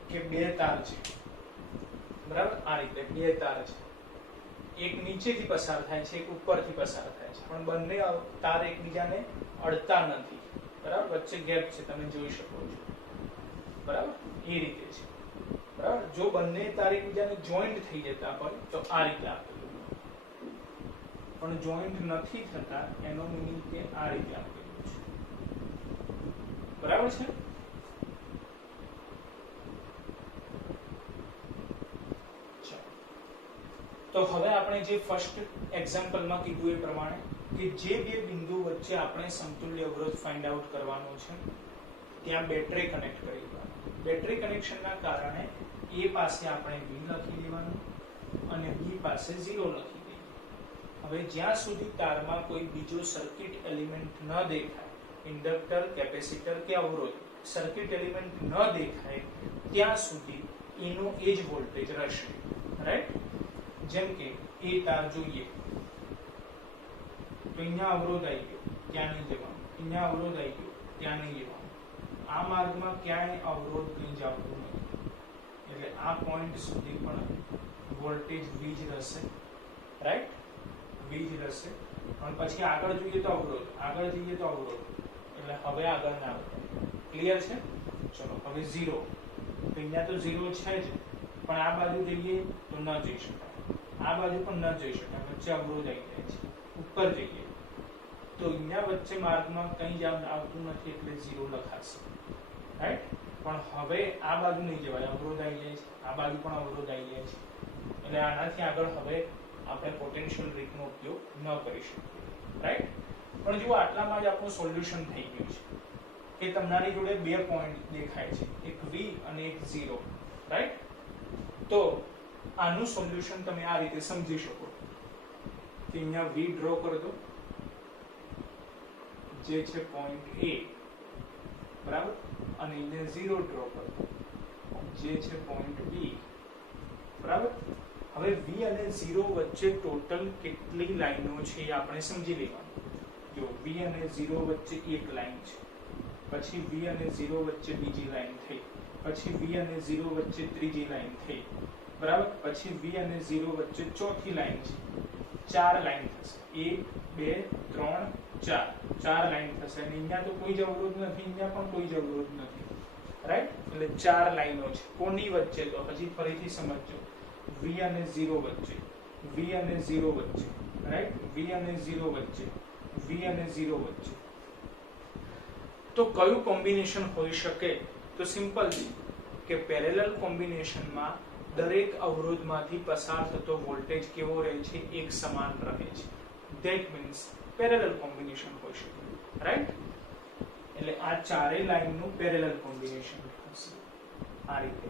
કે બે તાર છે. બરાબર, આ રીતે બે તાર છે, એક નીચેથી પસાર થાય છે, એક ઉપરથી પસાર થાય છે, પણ બંને તાર એકબીજાને અડતા નથી. બરાબર, વચ્ચે ગેપ છે, તમે જોઈ શકો છો. બરાબર, એ રીતે છે. બરાબર, જો બંને તાર એકબીજાને જોઈન્ટ થઈ જતા હોય તો આ રીતે આપેલું, પણ જોઈન્ટ નથી થતા એનો મીનિંગ કે આ રીતે આપેલું છે. બરાબર છે? તો હવે આપણે જે ફર્સ્ટ એક્ઝામ્પલમાં કીધું એ પ્રમાણે કે જે બે બિંદુ વચ્ચે આપણે સમતુલ્ય અવરોધ ફાઇન્ડ આઉટ કરવાનો છે ત્યાં બેટરી કનેક્ટ કરી દેવાનું. બેટરી કનેક્શનના કારણે A પાસે આપણે V લખી દેવાનું અને B પાસે 0 લખી દેવાનું. હવે જ્યાં સુધી તારમાં કોઈ બીજો સર્કિટ એલિમેન્ટ ન દેખાય, ઇન્ડક્ટર, કેપેસિટર કે અવરોધ સર્કિટ એલિમેન્ટ ન દેખાય ત્યાં સુધી એનો એ જ વોલ્ટેજ રહેશે. રાઈટ? જેમ કે એ તાર જોઈએ તો અહીંયા અવરોધ આવી ગયો, ત્યાં નહીં જવાનું. અહીંયા અવરોધ આવી ગયો, ત્યાં નહીં જવાનું. આ માર્ગમાં ક્યાંય અવરોધ કંઈ જ આવતું નથી, એટલે આ પોઈન્ટ સુધી પણ વોલ્ટેજ V જ રહેશે. રાઈટ? V જ રહેશે. પણ પછી આગળ જોઈએ તો અવરોધ, આગળ જઈએ તો અવરોધ, એટલે હવે આગળ ના વધે. ક્લિયર છે? ચલો હવે 0. તો અહીંયા તો 0 છે જ, પણ આ બાજુ જઈએ તો ન જઈ શકાય, આ બાજુ પણ ન જઈ શકાય, વચ્ચે અવરોધ આવી જાય છે. ઉપર જઈએ તો અહીંયા વચ્ચે માર્ગમાં કંઈ જ આવતું નથી, એટલે 0 લખાશે. રાઈટ? પણ હવે આ બાજુ નહીં જવાય, અવરોધ આવી જાય છે, આ બાજુ પણ અવરોધ આવી જાય છે, એટલે આનાથી આગળ હવે આપણે પોટેન્શિયલ રીતનો ઉપયોગ ન કરી શકીએ. રાઈટ? પણ જો આટલામાં જ આપણું સોલ્યુશન થઈ ગયું છે કે તમારી જોડે બે પોઈન્ટ દેખાય છે, એક V અને એક 0. રાઈટ? તો આનું સોલ્યુશન તમે આ રીતે સમજી શકો કે અહીંયા V ડ્રો કરી દો, જે છે પોઈન્ટ A, બરાબર, અને અહીંયા 0 ડ્રો કરી દો, જે છે પોઈન્ટ B, બરાબર. હવે V અને 0 વચ્ચે ટોટલ કેટલી લાઈનો છે એ આપણે સમજી લેવાનું. જો V અને 0 વચ્ચે એક લાઈન છે, પછી V અને 0 વચ્ચે બીજી લાઈન થઈ, પછી V અને 0 વચ્ચે ત્રીજી લાઈન થઈ, બરાબર, પછી V અને 0 વચ્ચે ચોથી લાઈન છે. 4 લાઈન થશે. 1 2 3 4, 4 લાઈન થશે. અને અહીંયા તો કોઈ જ અવરોધ નથી, અહીંયા પણ કોઈ જ અવરોધ નથી. રાઈટ? એટલે 4 લાઈનો છે. કોની વચ્ચે? તો હજી ફરીથી સમજજો, V અને 0 વચ્ચે, V અને 0 વચ્ચે, રાઈટ? V અને 0 વચ્ચે, V અને 0 વચ્ચે. તો કયું કોમ્બિનેશન હોઈ શકે? તો સિમ્પલ છે કે પેરેલલ કોમ્બિનેશનમાં દરેક અવરોધમાંથી પસાર થતો વોલ્ટેજ કેવો રહે છે? એક સમાન રહે છે. ધેટ મીન્સ પેરેલલ કોમ્બિનેશન હોઈ શકે. રાઈટ? એટલે આ ચારેય લાઈનનું પેરેલલ કોમ્બિનેશન હશે આ રીતે.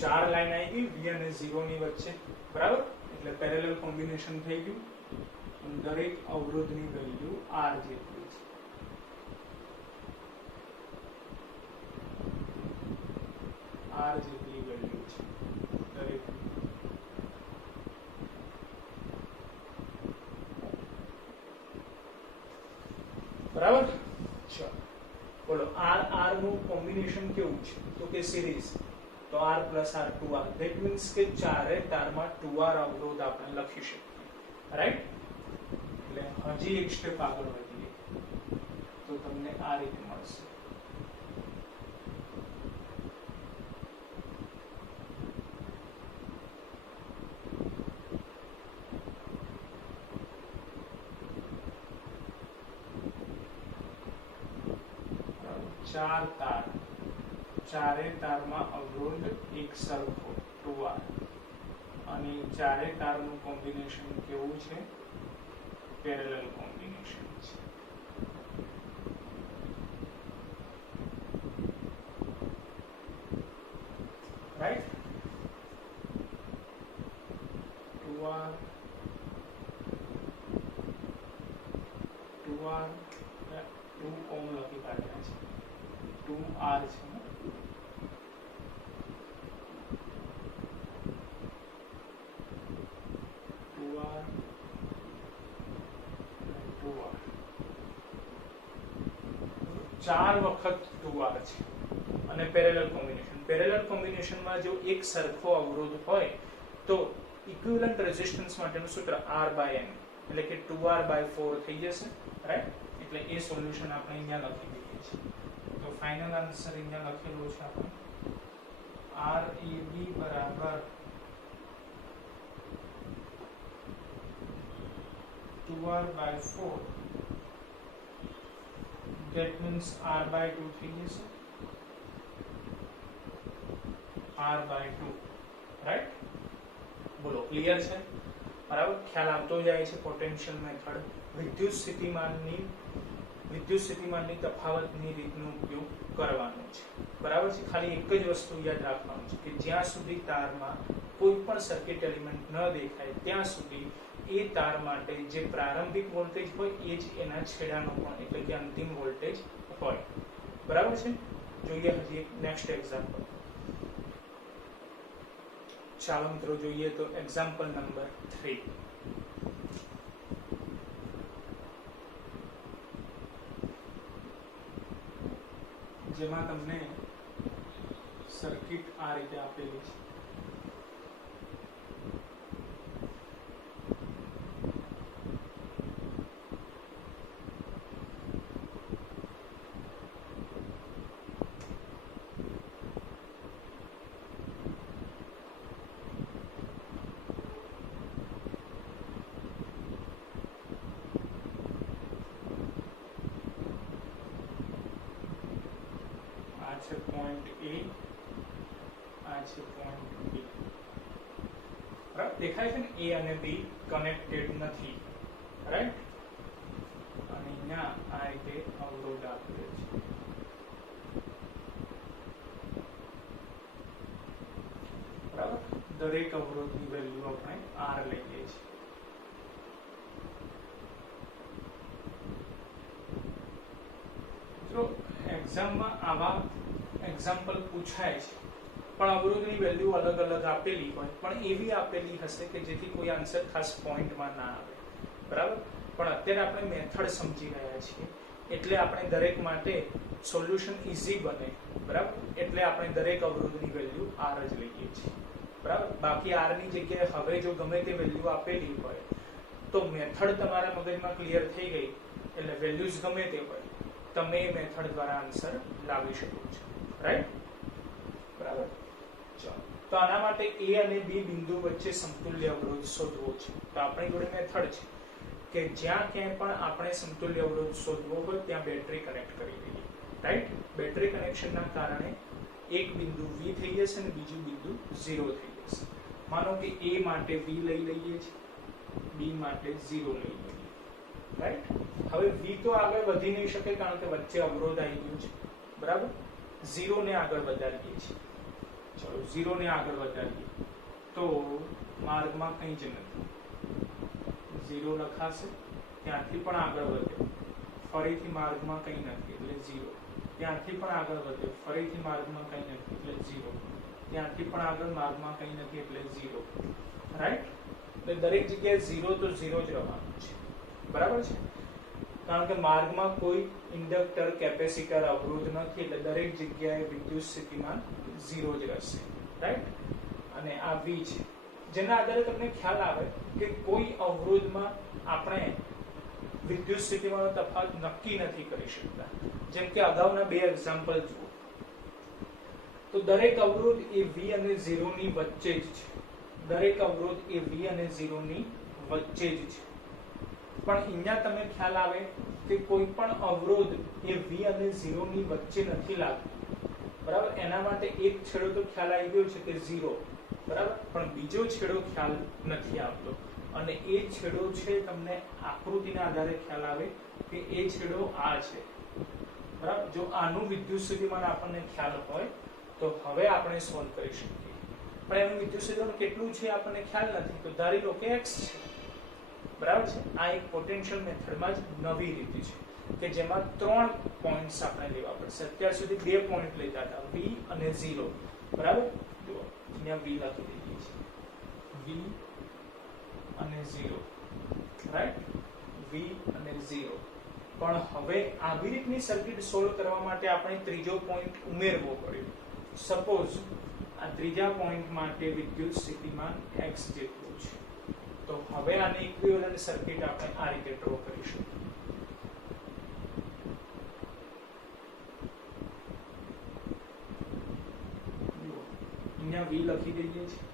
ચાર લાઈન આવી ગઈ V અને 0 ની વચ્ચે, બરાબર, એટલે પેરેલલ કોમ્બિનેશન થઈ ગયું. દરેક અવરોધની વેલ્યુ R જેટલી છે. R જેટલી વેલ્યુ છે દરેક. બરાબર? ચલો બોલો, R R નું કોમ્બિનેશન કેવું છે? તો કે સિરીઝ. તો R plus R 2R. That means કે ચારે તારમાં 2R અવરોધ આપણે લખી શકીએ. રાઈટ? એટલે હજી એક સ્ટેપ આગળ વધીએ તો તમને આ રીતે મળશે. ચાર તાર, ચારે તારમાં અવરોધ એક સરખો 2R, અને ચારે તારનું કોમ્બિનેશન કેવું છે? પેરેલલ કોમ્બિનેશન છે. રાઈટ? 2R 2 ઓમ લખી કાઢ્યા છે, 2R છે. 4 વખત 2r છે અને પેરેલલ કોમ્બિનેશનમાં જો એક સરખો અવરોધ હોય તો ઇક્વિવેલન્ટ રેઝિસ્ટન્સ માટેનું સૂત્ર r/n એટલે કે 2r/4 થઈ જશે, રાઈટ? એટલે એ સોલ્યુશન આપણે અહીંયા લખી દઈએ છીએ. તો ફાઇનલ આન્સર અહીંયા લખેલો છે આપણે RAB બરાબર 2r/4, that means r/2 થઈ જશે, r/2, રાઈટ? બોલો, ક્લિયર છે? બરાબર, ખ્યાલ આવતો જાય છે. પોટેન્શિયલ મેથડ વિદ્યુત સ્થિતિમાનની તફાવતની રીતનો ઉપયોગ કરવાનો છે. બરાબર છે? ખાલી એક જ વસ્તુ યાદ રાખવાનું છે કે જ્યાં સુધી તારમાં કોઈ પણ સર્કિટ એલિમેન્ટ ન દેખાય ત્યાં સુધી એ તાર માટે જે પ્રારંભિક વોલ્ટેજ હોય એ જ એના છેડાનો પણ એટલે કે અંતિમ વોલ્ટેજ હોય. બરાબર છે? જોઈએ હજી એક નેક્સ્ટ એક્ઝામ્પલ. ચાલો મિત્રો જોઈએ તો એક્ઝામ્પલ નંબર 3. જેમાં તમને સર્કિટ આ રીતે આપેલી છે. પોઈન્ટ A, આ છે પોઈન્ટ B. બરાબર, દેખાય છે ને? A અને B કનેક્ટેડ નથી, રાઈટ? અને અહીંયા આ રીતે અવરોધ આપેલો છે. બરાબર, દરેક અવરોધની વેલ્યુ આપણે R લઈએ છીએ. તો એક્ઝામમાં આવા એક્ઝામ્પલ પૂછાય છે, પણ અવરોધની વેલ્યુ અલગ અલગ આપેલી હોય, પણ એવી આપેલી હશે કે જેથી કોઈ આન્સર ખાસ પોઈન્ટમાં ના આવે. બરાબર, પણ અત્યારે આપણે મેથડ સમજી રહ્યા છીએ એટલે આપણે દરેક માટે સોલ્યુશન ઈઝી બને. બરાબર, એટલે આપણે દરેક અવરોધની વેલ્યુ R જ લઈએ છીએ. બરાબર, બાકી R ની જગ્યાએ હવે જો ગમે તે વેલ્યુ આપેલી હોય તો મેથડ તમારા મગજમાં ક્લિયર થઈ ગઈ એટલે વેલ્યુઝ ગમે તે હોય તમે એ મેથડ દ્વારા આન્સર લાવી શકો છો, રાઈટ? બરાબર, ચાલો. તો આના માટે A અને B બિંદુ વચ્ચે સમતુલ્ય અવરોધ શોધવો છે. તો આપણી જોડે મેથડ છે કે જ્યાં ક્યાંય પણ આપણે સમતુલ્ય અવરોધ શોધવો હોય ત્યાં બેટરી કનેક્ટ કરી દઈએ, રાઈટ? બેટરી કનેક્શનના કારણે એક બિંદુ V થઈ જશે અને બીજું બિંદુ 0 થઈ જશે. માનો કે A માટે V લઈ લઈએ છીએ, B માટે 0 લઈ લઈએ, રાઈટ? હવે V તો આગળ વધી નહીં શકે કારણ કે વચ્ચે અવરોધ આવી ગયું છે. બરાબર, 0 ને આગળ વધારીએ છીએ. ચલો 0 ને આગળ વધારીએ તો માર્ગમાં કંઈ જ નથી, 0 લખાશે, ત્યાંથી પણ આગળ વધ્યો, ફરીથી માર્ગમાં કંઈ નથી એટલે 0, ત્યાંથી પણ આગળ વધ્યો, ફરીથી માર્ગમાં કંઈ નથી એટલે 0, ત્યાંથી પણ આગળ માર્ગમાં કંઈ નથી એટલે 0, રાઈટ? એટલે દરેક જગ્યાએ 0 તો 0 જ રહેવાનું છે. બરાબર છે? કારણ કે માર્ગમાં કોઈ ઇન્ડક્ટર, કેપેસિટર, અવરોધ નથી એટલે દરેક જગ્યાએ વિદ્યુત સ્થિતિમાન 0 જ રહેશે, રાઈટ? અને આ V છે જેના આધારે તમને ખ્યાલ આવે કે કોઈ અવરોધમાં આપણે વિદ્યુત સ્થિતિમાનનો તફાવત નક્કી નથી કરી શકતા. જેમ કે અગાઉના બે એક્ઝામ્પલ જુઓ તો દરેક અવરોધ એ V અને 0 ની વચ્ચે જ છે. દરેક અવરોધ એ V અને 0 ની વચ્ચે જ છે. પણ અહીંયા તમે ખ્યાલ આવે કે કોઈ પણ અવરોધ એ V અને 0 ની વચ્ચે નથી લાગતો. બરાબર, એના માટે એક છેડો તો ખ્યાલ આવી ગયો છે કે 0, બરાબર, પણ બીજો છેડો ખ્યાલ નથી આવતો અને એ છેડો છે તમને આકૃતિના આધારે ખ્યાલ આવે કે એ છેડો આ છે. બરાબર, જો આનું વિદ્યુત સ્થિતિમાન આપણને ખ્યાલ હોય તો હવે આપણે સોલ્વ કરી શકીએ. પણ એનું વિદ્યુત સ્થિતિમાન કેટલું છે આપણને ખ્યાલ નથી તો ધારી લો કે x છે. બરાબર છે? આ એક પોટેન્શિયલ મેથડમાં જ નવી રીત છે કે જેમાં 3 પોઈન્ટ્સ આપણે લેવા પડશે. અત્યાર સુધી 2 પોઈન્ટ લેતા હતા, V અને 0. બરાબર, જો અહીંયા V લખી દઈએ છીએ, V અને 0, રાઈટ? V અને 0. પણ હવે આવી રીતની સર્કિટ સોલ્વ કરવા માટે આપણે ત્રીજો પોઈન્ટ ઉમેરવો પડ્યો. સપોઝ આ ત્રીજા પોઈન્ટ માટે વિદ્યુત સ્થિતિમાન x જેટલું છે, તો હવે આની ઇક્વિવેલન્ટ સર્કિટ આપણે આ રીતે ડ્રો કરીશું. અહીંયા v લખી દઈએ છીએ,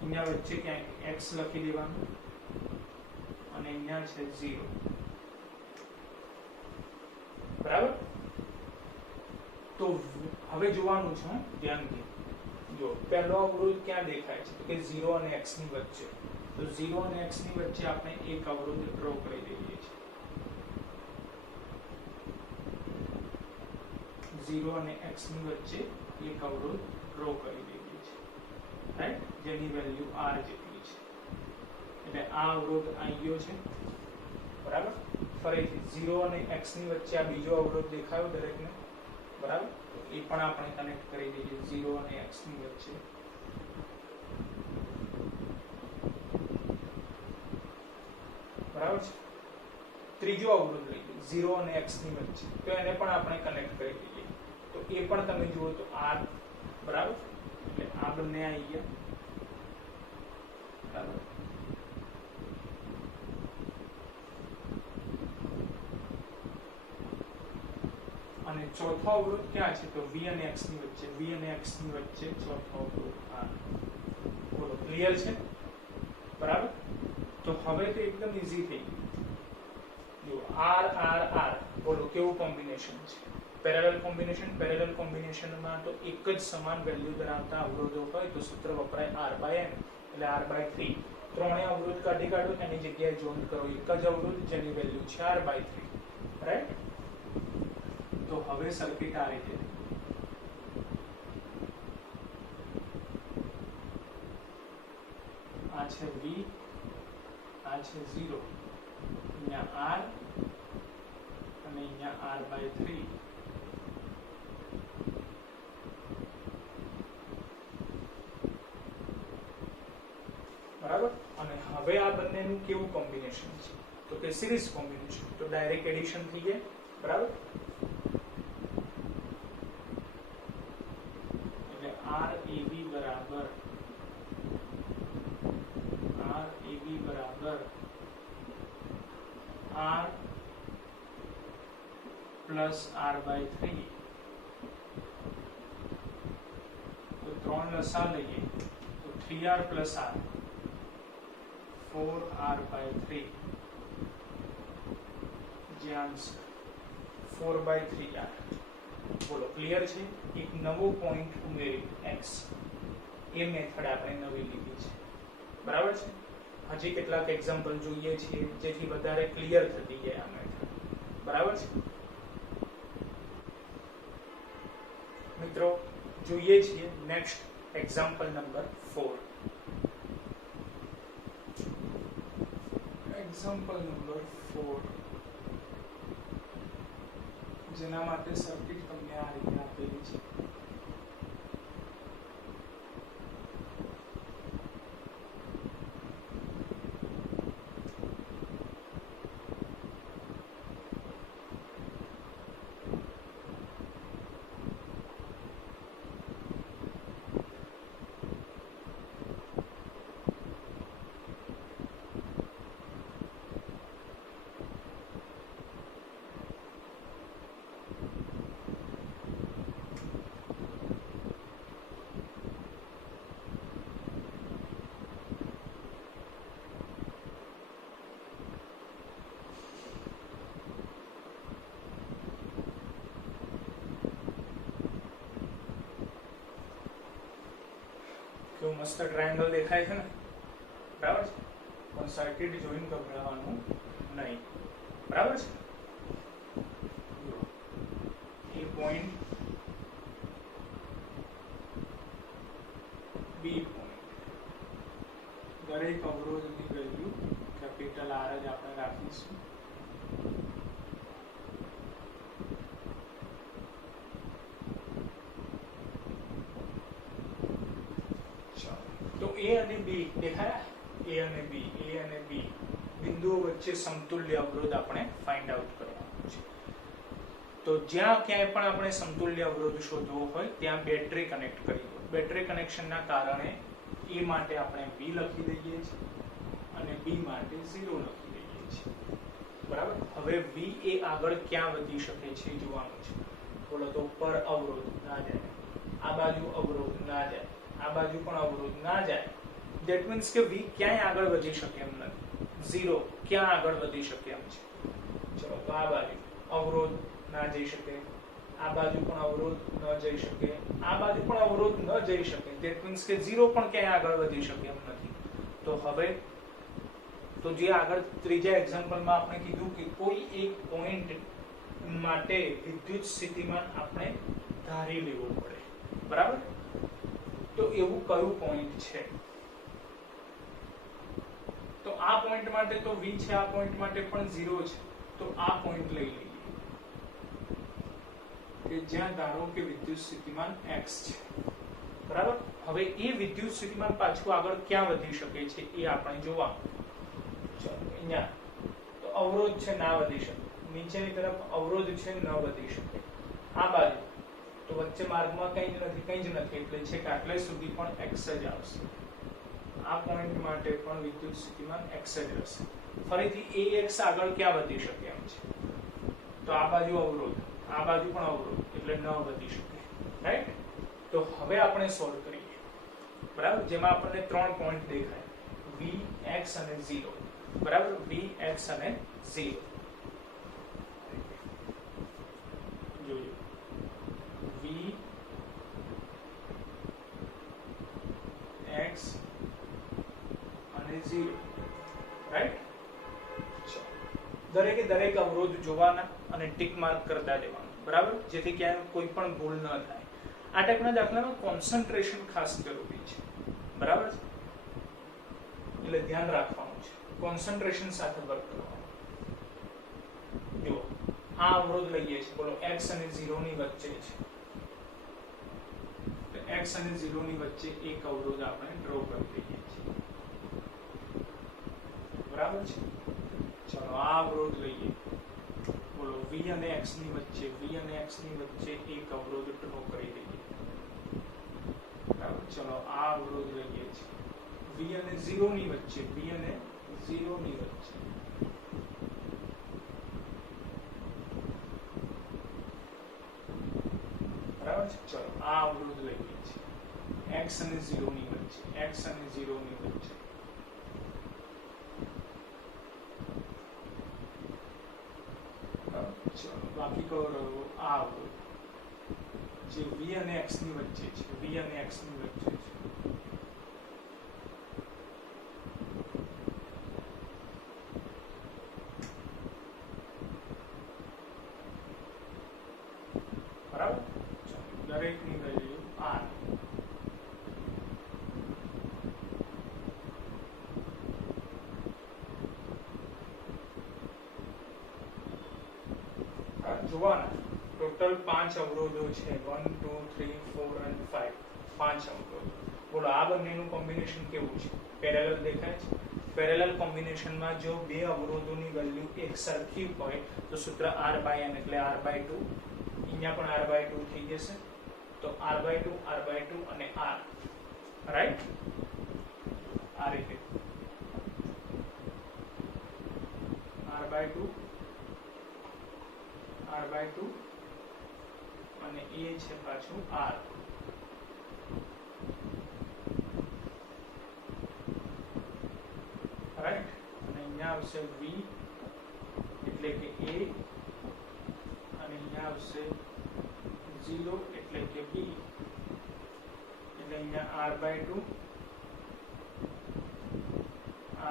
અહીંયા વચ્ચે ક્યાંક x લખી દેવાનું અને અહીંયા છે 0. બરાબર. તો હવે જોવાનું છે, ધ્યાનથી જો પહેલો અવરોધ ક્યાં દેખાય છે, તો કે 0 અને x ની વચ્ચે. તો 0 અને x ની વચ્ચે આપણે એક અવરોધ ડ્રો કરી દઈએ છીએ. 0 અને x ની વચ્ચે એક અવરોધ ડ્રો કરી દઈએ છીએ, રાઈટ, જેની વેલ્યુ r જેટલી છે. એટલે આ અવરોધ આવી ગયો છે. બરાબર. ફરીથી 0 અને x ની વચ્ચે આ બીજો અવરોધ દેખાયો દરેકને. બરાબર. તો એ પણ આપણે કનેક્ટ કરી દઈએ 0 અને x ની વચ્ચે. બરાબર છે. ત્રીજો અવરોધ લઈએ 0 અને x ની વચ્ચે, તો એને પણ આપણે કનેક્ટ કરી દઈએ. તો એ પણ તમે જુઓ તો r. બરાબર. એટલે આ બંને આવી ગયા. બરાબર. અને ચોથો અવરોધ ક્યાં છે, તો v અને x ની વચ્ચે. v અને x ની વચ્ચે ચોથો અવરોધ r. બોલો, ક્લિયર છે? બરાબર. તો હવે તો એકદમ ઈઝી થઈ ગયું. જો r r r, બોલો કેવું કોમ્બિનેશન છે? Parallel combination. પેરેલલ કોમ્બિનેશનમાં તો એક જ સમાન વેલ્યુ ધરાવતા અવરોધો હોય તો સૂત્ર વપરાય r/n, એટલે r/3. ત્રણેય અવરોધ કાઢી કાઢો, એની જગ્યાએ જોઈન કરો એક જ અવરોધ જેની વેલ્યુ છે r/3. રાઈટ. તો હવે સર્કિટ આ રીતે. આ છે v, આ છે 0, અહીંયા r અને અહીંયા r/3. બરાબર. અને હવે આ બંનેનું કેવું કોમ્બિનેશન છે, તો કે સિરીઝ કોમ્બિનેશન. તો ડાયરેક્ટ એડિશન થઈ જાય. બરાબર. એટલે RAB બરાબર R પ્લસ r/3. તો 3 લસા લઈએ તો 3r પ્લસ r, 4r/3, જે આન્સર 4/3r. બોલો, ક્લિયર છે? એક નવો પોઈન્ટ ઉમેરી x. એ મેથડ આપણે નવી લીધી છે. બરાબર છે. હજી કેટલાક એક્ઝામ્પલ જોઈએ છીએ જેથી વધારે ક્લિયર થતી જાય આ મેથડ. બરાબર છે મિત્રો? જોઈએ છીએ next example number 4. Example number 4, જેના માટે સર્કિટ તમને આ રીતે આપેલી છે. કેવું મસ્ત ટ્રાયેંગલ દેખાય છે ને? બરાબર છે. પણ સર્કિટ જોઈને ગભરાવાનું નહીં. બરાબર છે. એ પોઈન્ટ, બી પોઈન્ટ, દરેક અવરોધની વેલ્યુ કેપિટલ R જ આપણે રાખીશું. તો A અને B દેખાયા? A અને B બિંદુઓ વચ્ચે સમતુલ્ય અવરોધ આપણે ફાઇન્ડ આઉટ કરવાનો છે. તો જ્યાં ક્યાંય પણ આપણે સમતુલ્ય અવરોધ શોધવો હોય ત્યાં બેટરી કનેક્ટ કરી દો. બેટરી કનેક્શનના કારણે A માટે આપણે V લખી દઈએ છીએ અને B માટે 0 લખી દઈએ છીએ. બરાબર. હવે V એ આગળ ક્યાં વધી શકે છે જોવાનું છે. બોલો તો પર અવરોધ ના જાય, આ બાજુ અવરોધ ના જાય, આ બાજુ પણ અવરોધ ના જાય. ધેટ મીન્સ કે V ક્યાંય આગળ વધી શકે એમ નથી. 0 ક્યાં આગળ વધી શકે એમ છે. ચલો તો આ બાજુ અવરોધ ના જઈ શકે, આ બાજુ પણ અવરોધ ન જઈ શકે, આ બાજુ પણ અવરોધ ન જઈ શકે. ધેટ મીન્સ કે 0 પણ ક્યાંય આગળ વધી શકે એમ નથી. તો હવે તો જે આગળ ત્રીજા એક્ઝામ્પલમાં આપણે કીધું કે કોઈ એક પોઈન્ટ માટે વિદ્યુત સ્થિતિમાન આપણે ધારી લેવું પડે. બરાબર. તો એવું કયું પોઈન્ટ છે? તો આ પોઈન્ટ માટે તો V છે, આ પોઈન્ટ માટે પણ 0 છે. તો આ પોઈન્ટ લઈ લઈએ કે જ્યાં ધારો કે વિદ્યુત સ્થિતિમાન x છે. બરાબર. હવે એ વિદ્યુત સ્થિતિમાન પાછું આગળ ક્યાં વધી શકે છે એ આપણે જોવાનું. ચલો અહીંયા તો અવરોધ છે, ના વધી શકે. નીચેની તરફ અવરોધ છે, ન વધી શકે. આ બાજુ તો વચ્ચે માર્ગમાં કંઈ જ નથી એટલે છે કે આટલે સુધી પણ x જ આવશે. આ પોઈન્ટ માટે પણ વિદ્યુત સ્થિતિમાન x જ રહેશે. ફરીથી ax આગળ ક્યાં વધી શકે એમ છે. તો આ બાજુ અવરોધ, આ બાજુ પણ અવરોધ એટલે ન વધી શકે. રાઈટ. તો હવે આપણે સોલ્વ કરીએ. બરાબર. જેમાં આપણને 3 પોઈન્ટ દેખાય, v, x અને 0. બરાબર. v, x અને 0. જોજો v, x અને 0. રાઈટ. દરેકે દરેક અવરોધ જોવાના અને ટિક માર્ક કરતા જવાનું. બરાબર. જેથી ક્યાંય કોઈ પણ ભૂલ ન થાય. આ ટાઈપના દાખલામાં કોન્સન્ટ્રેશન ખાસ જરૂરી છે. બરાબર. એટલે ધ્યાન રાખવાનું છે, કોન્સન્ટ્રેશન સાથે વર્ક કરવાનું. જો આ અવરોધ લઈએ છીએ, બોલો x અને 0 ની વચ્ચે છે. તો x અને 0 ની વચ્ચે એક અવરોધ આપણે ડ્રો કરી દઈએ છીએ. બરાબર છે. ચલો આ અવરોધ લઈએ. બોલો v અને x ની વચ્ચે એક અવરોધ ડ્રો કરી દઈએ. બરાબર. ચલો આ અવરોધ લઈએ છીએ v અને 0 ની વચ્ચે. બરાબર છે. ચલો આ અવરોધ લઈએ છીએ x અને 0 ની વચ્ચે. ચલો બાકી કયો રહ્યો? આ અવરોધ જે v અને x ની વચ્ચે છે. બરાબર. દરેકની વેલ્યુ r. જોવાના ટોટલ 5 અવરોધો છે. 1 2 3 4 અને 5. 5 અવરોધો. બોલો આ બંનેનું કોમ્બિનેશન કેવું છે? પેરેલલ દેખાય છે. પેરેલલ કોમ્બિનેશનમાં જો બે અવરોધોની વેલ્યુ એક સરખી હોય તો સૂત્ર r/n એટલે r/2. અહીંયા પણ r/2 થઈ જશે. તો r/2 અને r. રાઈટ. આ રીતે r/2 અને એ છે પાછું r. રાઈટ. અને અહીંયા આવશે v એટલે કે a અને અહીંયા આવશે 0 એટલે કે b. એટલે અહીંયા r/2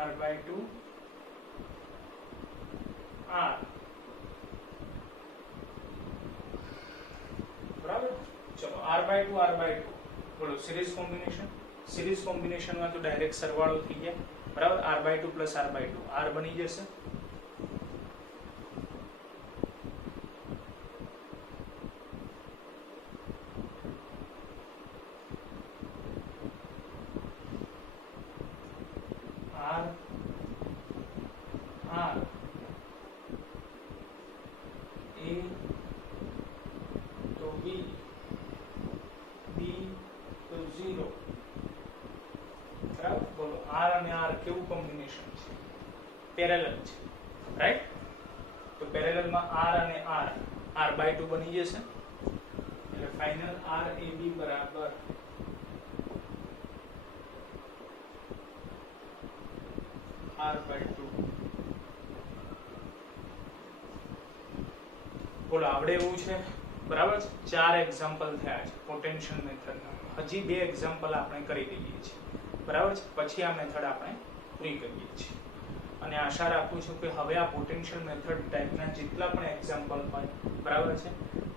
r. બરાબર. ચલો r/2 બોલો સિરીઝ કોમ્બિનેશનમાં તો ડાયરેક્ટ સરવાળો થઈ ગયા. બરાબર. r/2 + r/2 r બની જશે. r A तो B, B तो 0. બરાબર. બોલો R અને R કેવું કોમ્બિનેશન છે? પેરેલલ છે, રાઈટ? તો પેરેલલ માં R અને R/2 બની જશે. એટલે ફાઇનલ RAB બરાબર R/2. બોલો આવડે એવું છે? બરાબર છે. 4 એક્ઝામ્પલ થયા છે પોટેન્શિયલ મેથડના. હજી 2 એક્ઝામ્પલ આપણે કરી દઈએ છીએ, બરાબર છે. પછી આ મેથડ આપણે પૂરી કરીએ છીએ. અને આશા રાખું છું કે હવે આ પોટેન્શિયલ મેથડ ટાઈપના જેટલા પણ એક્ઝામ્પલ હોય, બરાબર છે,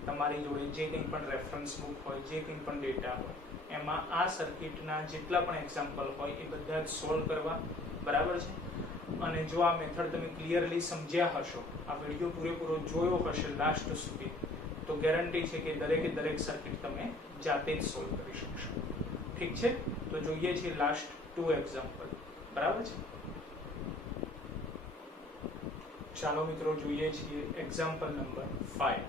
તમારી જોડે જે કંઈ પણ રેફરન્સ બુક હોય, જે કંઈ પણ ડેટા હોય, એમાં આ સર્કિટના જેટલા પણ એક્ઝામ્પલ હોય એ બધા જ સોલ્વ કરવા, બરાબર છે. અને જો આ મેથડ તમે ક્લિયરલી સમજ્યા હશો, આ વિડિયો પૂરેપૂરો જોયો હશે લાસ્ટ સુધી, તો ગેરંટી છે કે દરેકે દરેક સર્કિટ તમે જાતે જ સોલ્વ કરી શકશો. ઠીક છે? તો જોઈએ છીએ લાસ્ટ 2 એક્ઝામ્પલ, બરાબર છે. ચાલો મિત્રો જોઈએ છીએ એક્ઝામ્પલ નંબર 5.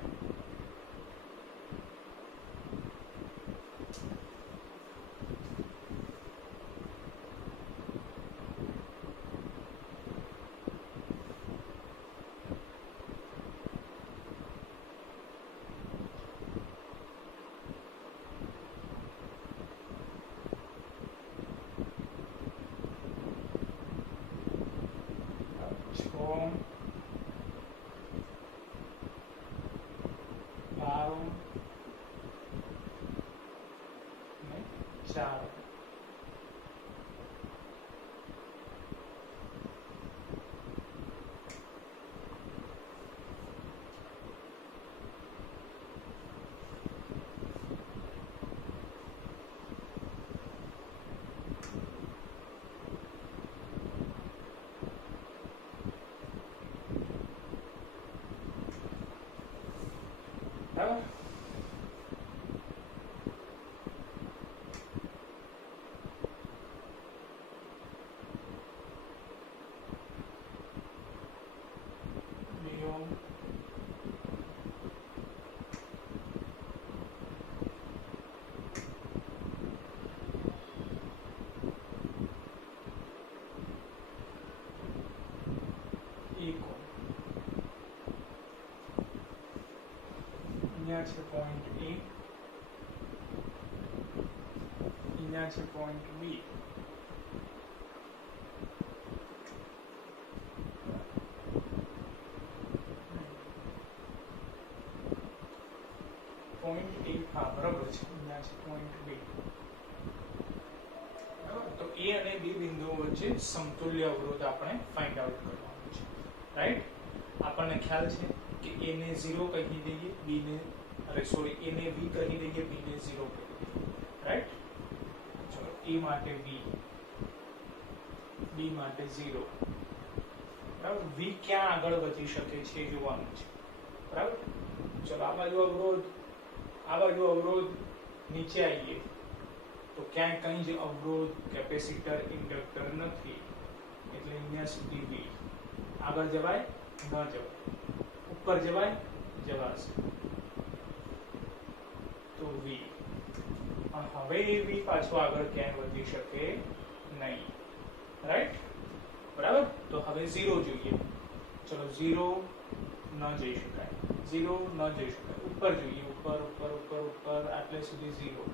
અહીંયા છે પોઈન્ટ A, અહીંયા છે પોઈન્ટ B. પોઈન્ટ A, હા બરાબર છે, અહીંયા છે પોઈન્ટ B. તો A અને B બિંદુઓ વચ્ચે સમતુલ્ય અવરોધ આપણે ફાઇન્ડ આઉટ કરવાનો છે, રાઈટ? આપણને ખ્યાલ છે કે A ને 0 કહી દઈએ, B ને સોરી A ને V કહી દઈએ, B ને 0 કહી દઈએ, રાઈટ? ચલો A માટે V, B માટે 0, બરાબર. V ક્યાં આગળ વધી શકે છે જોવાનું છે, બરાબર. ચલો આ બાજુ અવરોધ નીચે આવીએ તો ક્યાંય કંઈ જ અવરોધ, કેપેસિટર, ઇન્ડક્ટર નથી, એટલે અહીંયા સુધી V. આગળ જવાય? ન જવાય. ઉપર જવાય? જવાશે. તો V. પણ હવે એ V પાછો આગળ ક્યાંય વધી શકે નહીં, રાઈટ? બરાબર. તો હવે 0 જોઈએ. ચલો 0 ન જઈ શકાય, 0 ન જઈ શકાય. ઉપર જોઈએ, ઉપર આટલે સુધી 0,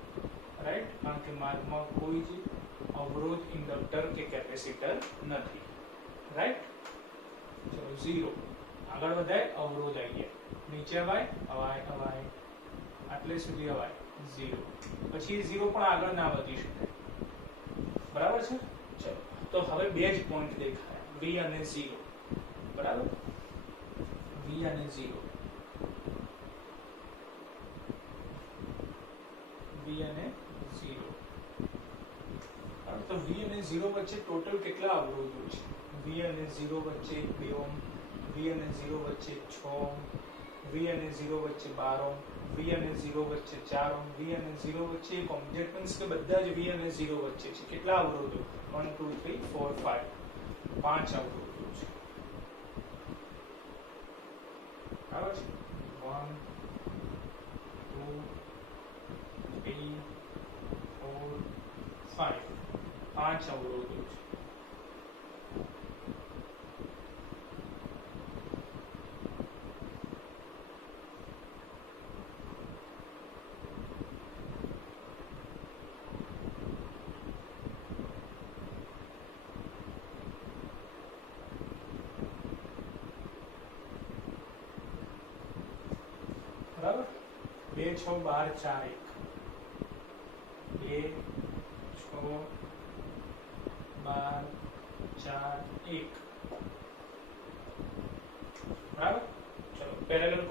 રાઈટ? કારણ કે માર્ગમાં કોઈ જ અવરોધ, ઇન્ડક્ટર કે કેપેસિટર નથી, રાઈટ? ચલો 0 આગળ વધાય, અવરોધ આવી ગયા, નીચે અવાય, આટલે સુધી અવાય 0. પછી 0 પણ આગળ ના વધી શકે, બરાબર છે. ચલો તો હવે બે જ પોઈન્ટ દેખાય, V અને 0, બરાબર. V અને 0, V અને 0. તો V અને 0 વચ્ચે ટોટલ કેટલા અવરોધો છે? V અને 0 વચ્ચે 2 ઓહ્મ, V અને 0 વચ્ચે 6 ઓહ્મ, V અને 0 વચ્ચે 12 ઓહ્મ, V અને 0 વચ્ચે 4 ઓહ્મ, V અને 0 વચ્ચે 1 ઓહ્મ. ધેટ મીન્સ કે બધા જ V અને 0 વચ્ચે છે. કેટલા અવરોધો? 1 2 3 4 5, 5 અવરોધો છે, બરાબર છે. 1 3 4 5 પાંચ અવરોધો છે. બરાબર 2 6 12 4 1 2 6 12 4 1 બરાબર. ચલો પેરેલલ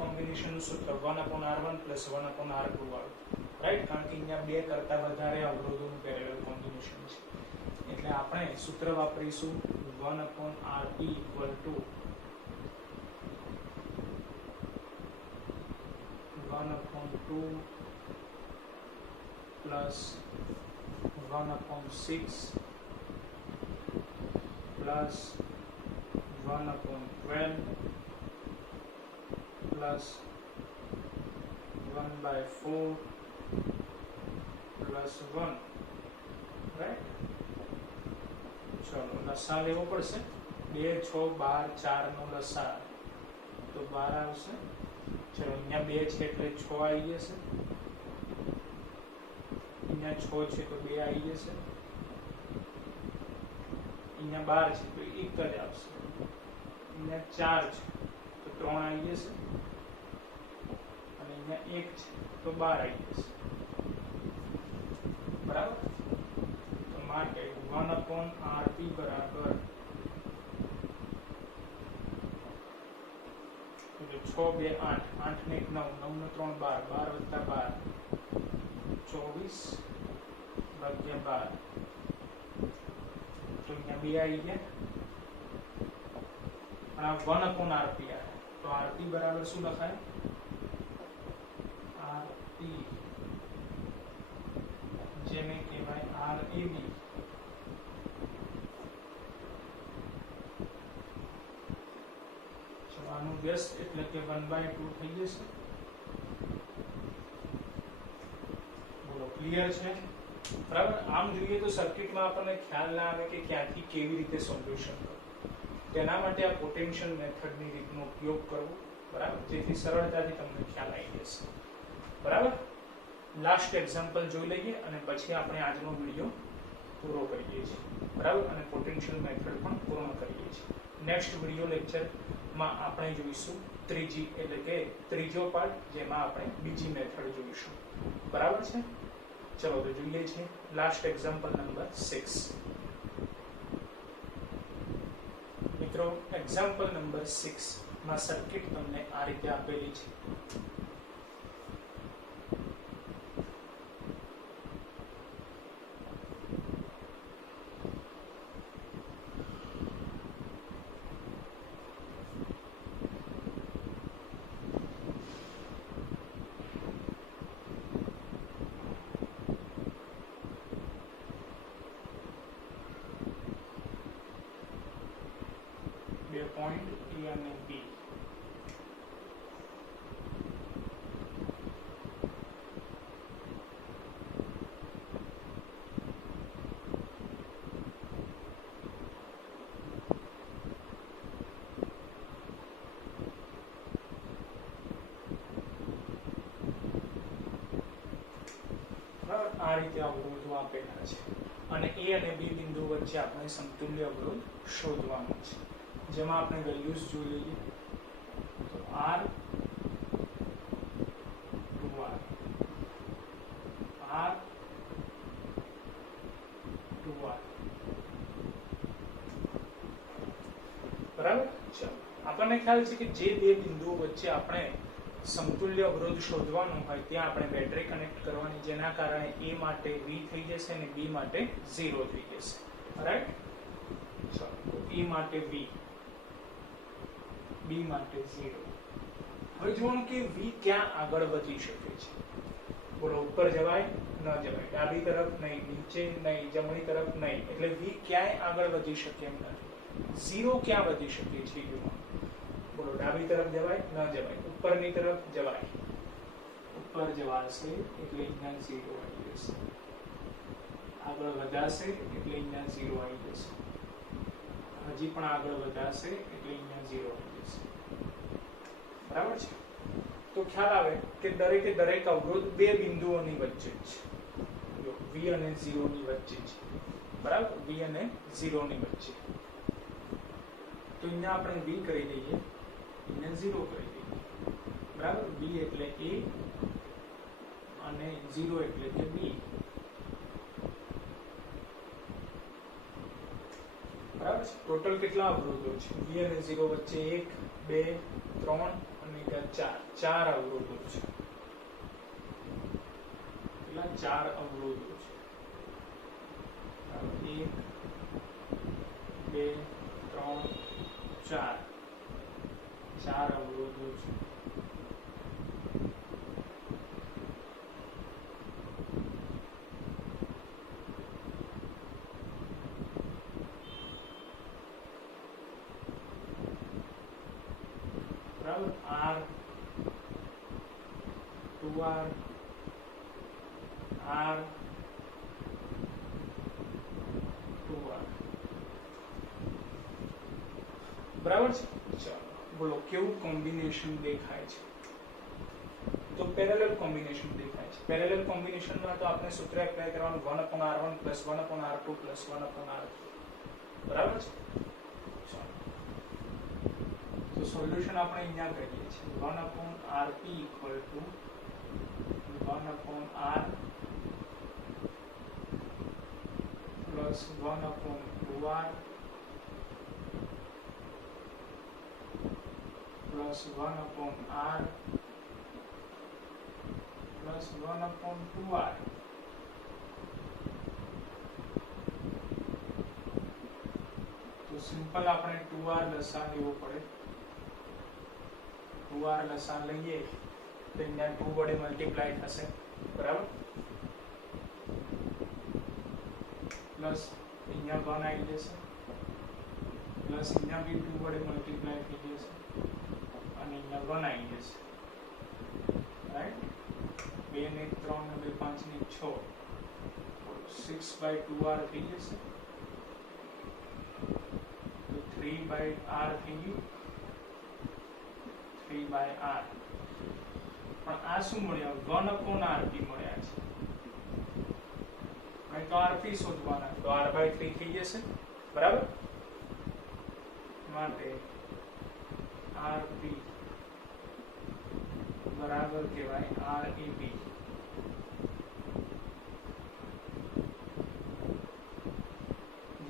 કોમ્બિનેશન નું સૂત્ર 1/r1 + 1/r2 વાળું, રાઈટ, કારણ કે અહીંયા બે કરતા વધારે અવરોધોનું પેરેલલ કોમ્બિનેશન છે એટલે આપણે સૂત્ર વાપરીશું 1/rp = 1/2 plus 1/6 plus 1/12 plus 1/4 plus 1, right? ચલો લસા લેવો પડશે. 2 6 12 4 નો લસા તો 12 આવશે. ચલો અહીંયા 2 છે એટલે 6 આવી જશે. અહીંયા 6 છે તો 2 આવી જશે. અહીંયા 12 છે તો 1 જ આવશે. અહીંયા 4 છે તો 3 આવી જશે અને અહીંયા 1 છે તો 12 આવી જશે. બરાબર. તો માટે 1/rp બરાબર 6 2 8 8 ને 1 9 9 ને 3 12 12 + 12 24 ભાગ્યા 12 તો અહીંયા 2 આવી ગયા. આ 1/rp આવે તો rp બરાબર શું લખાય? rp જેને કહેવાય rab. આનું વ્યસ્ત એટલે કે 1/2 થઈ જશે. બોલો ક્લિયર છે? બરાબર. આમ જોઈએ તો સર્કિટમાં આપણને ખ્યાલ ના આવે કે ક્યાંથી કેવી રીતે સોલ્યુશન કરવું. તેના માટે આ પોટેન્શિયલ મેથડની રીતનો ઉપયોગ કરવો, બરાબર, જેથી સરળતાથી તમને ખ્યાલ આવી જશે. બરાબર. લાસ્ટ એક્ઝામ્પલ જોઈ લઈએ અને પછી આપણે આજનો વિડિયો પૂરો કરીએ છીએ. બરાબર. અને પોટેન્શિયલ મેથડ પણ પૂર્ણ કરીએ છીએ. નેક્સ્ટ વિડિયો લેક્ચરમાં આપણે જોઈશું ત્રીજી એટલે કે ત્રીજો પાર્ટ, જેમાં આપણે બીજી મેથડ જોઈશું. બરાબર છે. ચલો તો જોઈએ છીએ લાસ્ટ એક્ઝામ્પલ નંબર 6. મિત્રો એક્ઝામ્પલ નંબર 6 માં સર્કિટ તમને આ રીતે આપેલી છે. પોઈન્ટ A અને B. આ રીતે અવરોધો આપેલા છે અને A અને B બિંદુ વચ્ચે આપણે સમતુલ્ય અવરોધ શોધવાનો છે, જેમાં આપણે વેલ્યુઝ જોઈ લઈએ. તો R to R, R to R. બરાબર. ચાલો આપણને ખ્યાલ છે કે જે બે બિંદુઓ વચ્ચે આપણે સમતુલ્ય અવરોધ શોધવાનો હોય ત્યાં આપણે બેટરી કનેક્ટ કરવાની, જેના કારણે A માટે V થઈ જશે અને B માટે 0 થઈ જશે. રાઈટ. ચાલો A માટે V, B માટે 0. હવે જોવાનું કે V ક્યાં આગળ વધી શકે છે. બોલો ઉપર જવાય ન જવાય, ડાબી તરફ નહીં, નીચે નહીં, જમણી તરફ નહીં, એટલે V ક્યાંય આગળ વધી શકે એમ નથી. 0 ક્યાં વધી શકે છે જોવાનું. બોલો ડાબી તરફ જવાય ન જવાય, ઉપરની તરફ જવાય, ઉપર જવાશે એટલે અહીંયા 0 આવી જશે, આગળ વધાશે એટલે અહીંયા 0 આવી જશે, હજી પણ આગળ વધાશે એટલે અહીંયા 0 આવી જશે, બરાબર છે? તો ખ્યાલ આવે કે દરેકે દરેક અવરોધ બે બિંદુઓની વચ્ચે જ છે, જો V અને 0 ની વચ્ચે છે, બરાબર? V અને 0 ની વચ્ચે, તો અહીંયા આપણે V કરી દઈએ, અહીંયા 0 કરી દઈએ, બરાબર? V એટલે A અને 0 એટલે કે B, બરાબર છે? ટોટલ કેટલા અવરોધો છે V અને 0 વચ્ચે? 1 2 3 અને 4, 4 અવરોધો છે. કેટલા? 4 અવરોધો છે. 1 2 3 4, 4 અવરોધો છે. બરાબર? R 2R R 2R, બરાબર છે? ચાલો બોલો કેવું કોમ્બિનેશન દેખાય છે? તો પેરેલલ કોમ્બિનેશન દેખાય છે. પેરેલલ કોમ્બિનેશનમાં તો આપણે સૂત્ર એપ્લાય કરવાનું 1/r1 + 1/r2 + 1/r3, બરાબર છે? તો સોલ્યુશન આપણે અહીંયા કરીએ છીએ 1/rp = 1/r + 1/2r + 1/r + 1/2r. તો સિમ્પલ આપણે 2r લસાઅ લેવો પડે, 2r લસાઅ લઈએ તો અહીંયા 2 વડે મલ્ટીપ્લાય થશે, બરાબર? પ્લસ અહીંયા 1 આવી જશે, પ્લસ અહીંયા બી 2 વડે મલ્ટીપ્લાય થઈ જશે અને અહીંયા 1 આવી જશે, રાઈટ? 2 ને 3 ને 2 5 ને 6, 6/2r થઈ જશે, તો 3/r થઈ ગયું, 3/r. પણ આ શું મળ્યા? 1/rp મળ્યા છે. હવે તો rp શોધવાના, તો r/3 થઈ જશે, બરાબર? માટે rp બરાબર કહેવાય rab,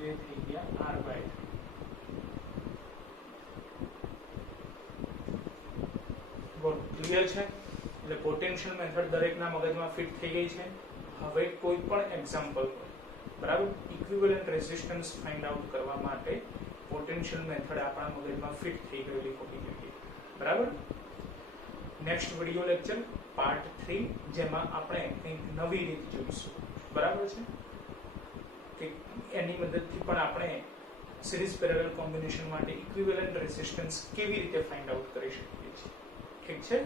જે થઈ ગયા r/3. બોલો ક્લિયર છે? એટલે પોટેન્શિયલ મેથડ દરેકના મગજમાં ફિટ થઈ ગઈ છે. હવે કોઈ પણ એક્ઝામ્પલ હોય, બરાબર, ઇક્વિવેલન્ટ રેઝિસ્ટન્સ ફાઇન્ડ આઉટ કરવા માટે પોટેન્શિયલ મેથડ આપણા મગજમાં ફિટ થઈ ગયેલી હોવી જોઈએ, બરાબર? નેક્સ્ટ વિડિયો લેક્ચર પાર્ટ 3, જેમાં આપણે કંઈક નવી રીત જોઈશું, બરાબર છે? કે એની મદદથી પણ આપણે સિરીઝ પેરેલલ કોમ્બિનેશન માટે ઇક્વિવેલન્ટ રેઝિસ્ટન્સ કેવી રીતે ફાઇન્ડ આઉટ કરી શકીએ છીએ, ઠીક છે?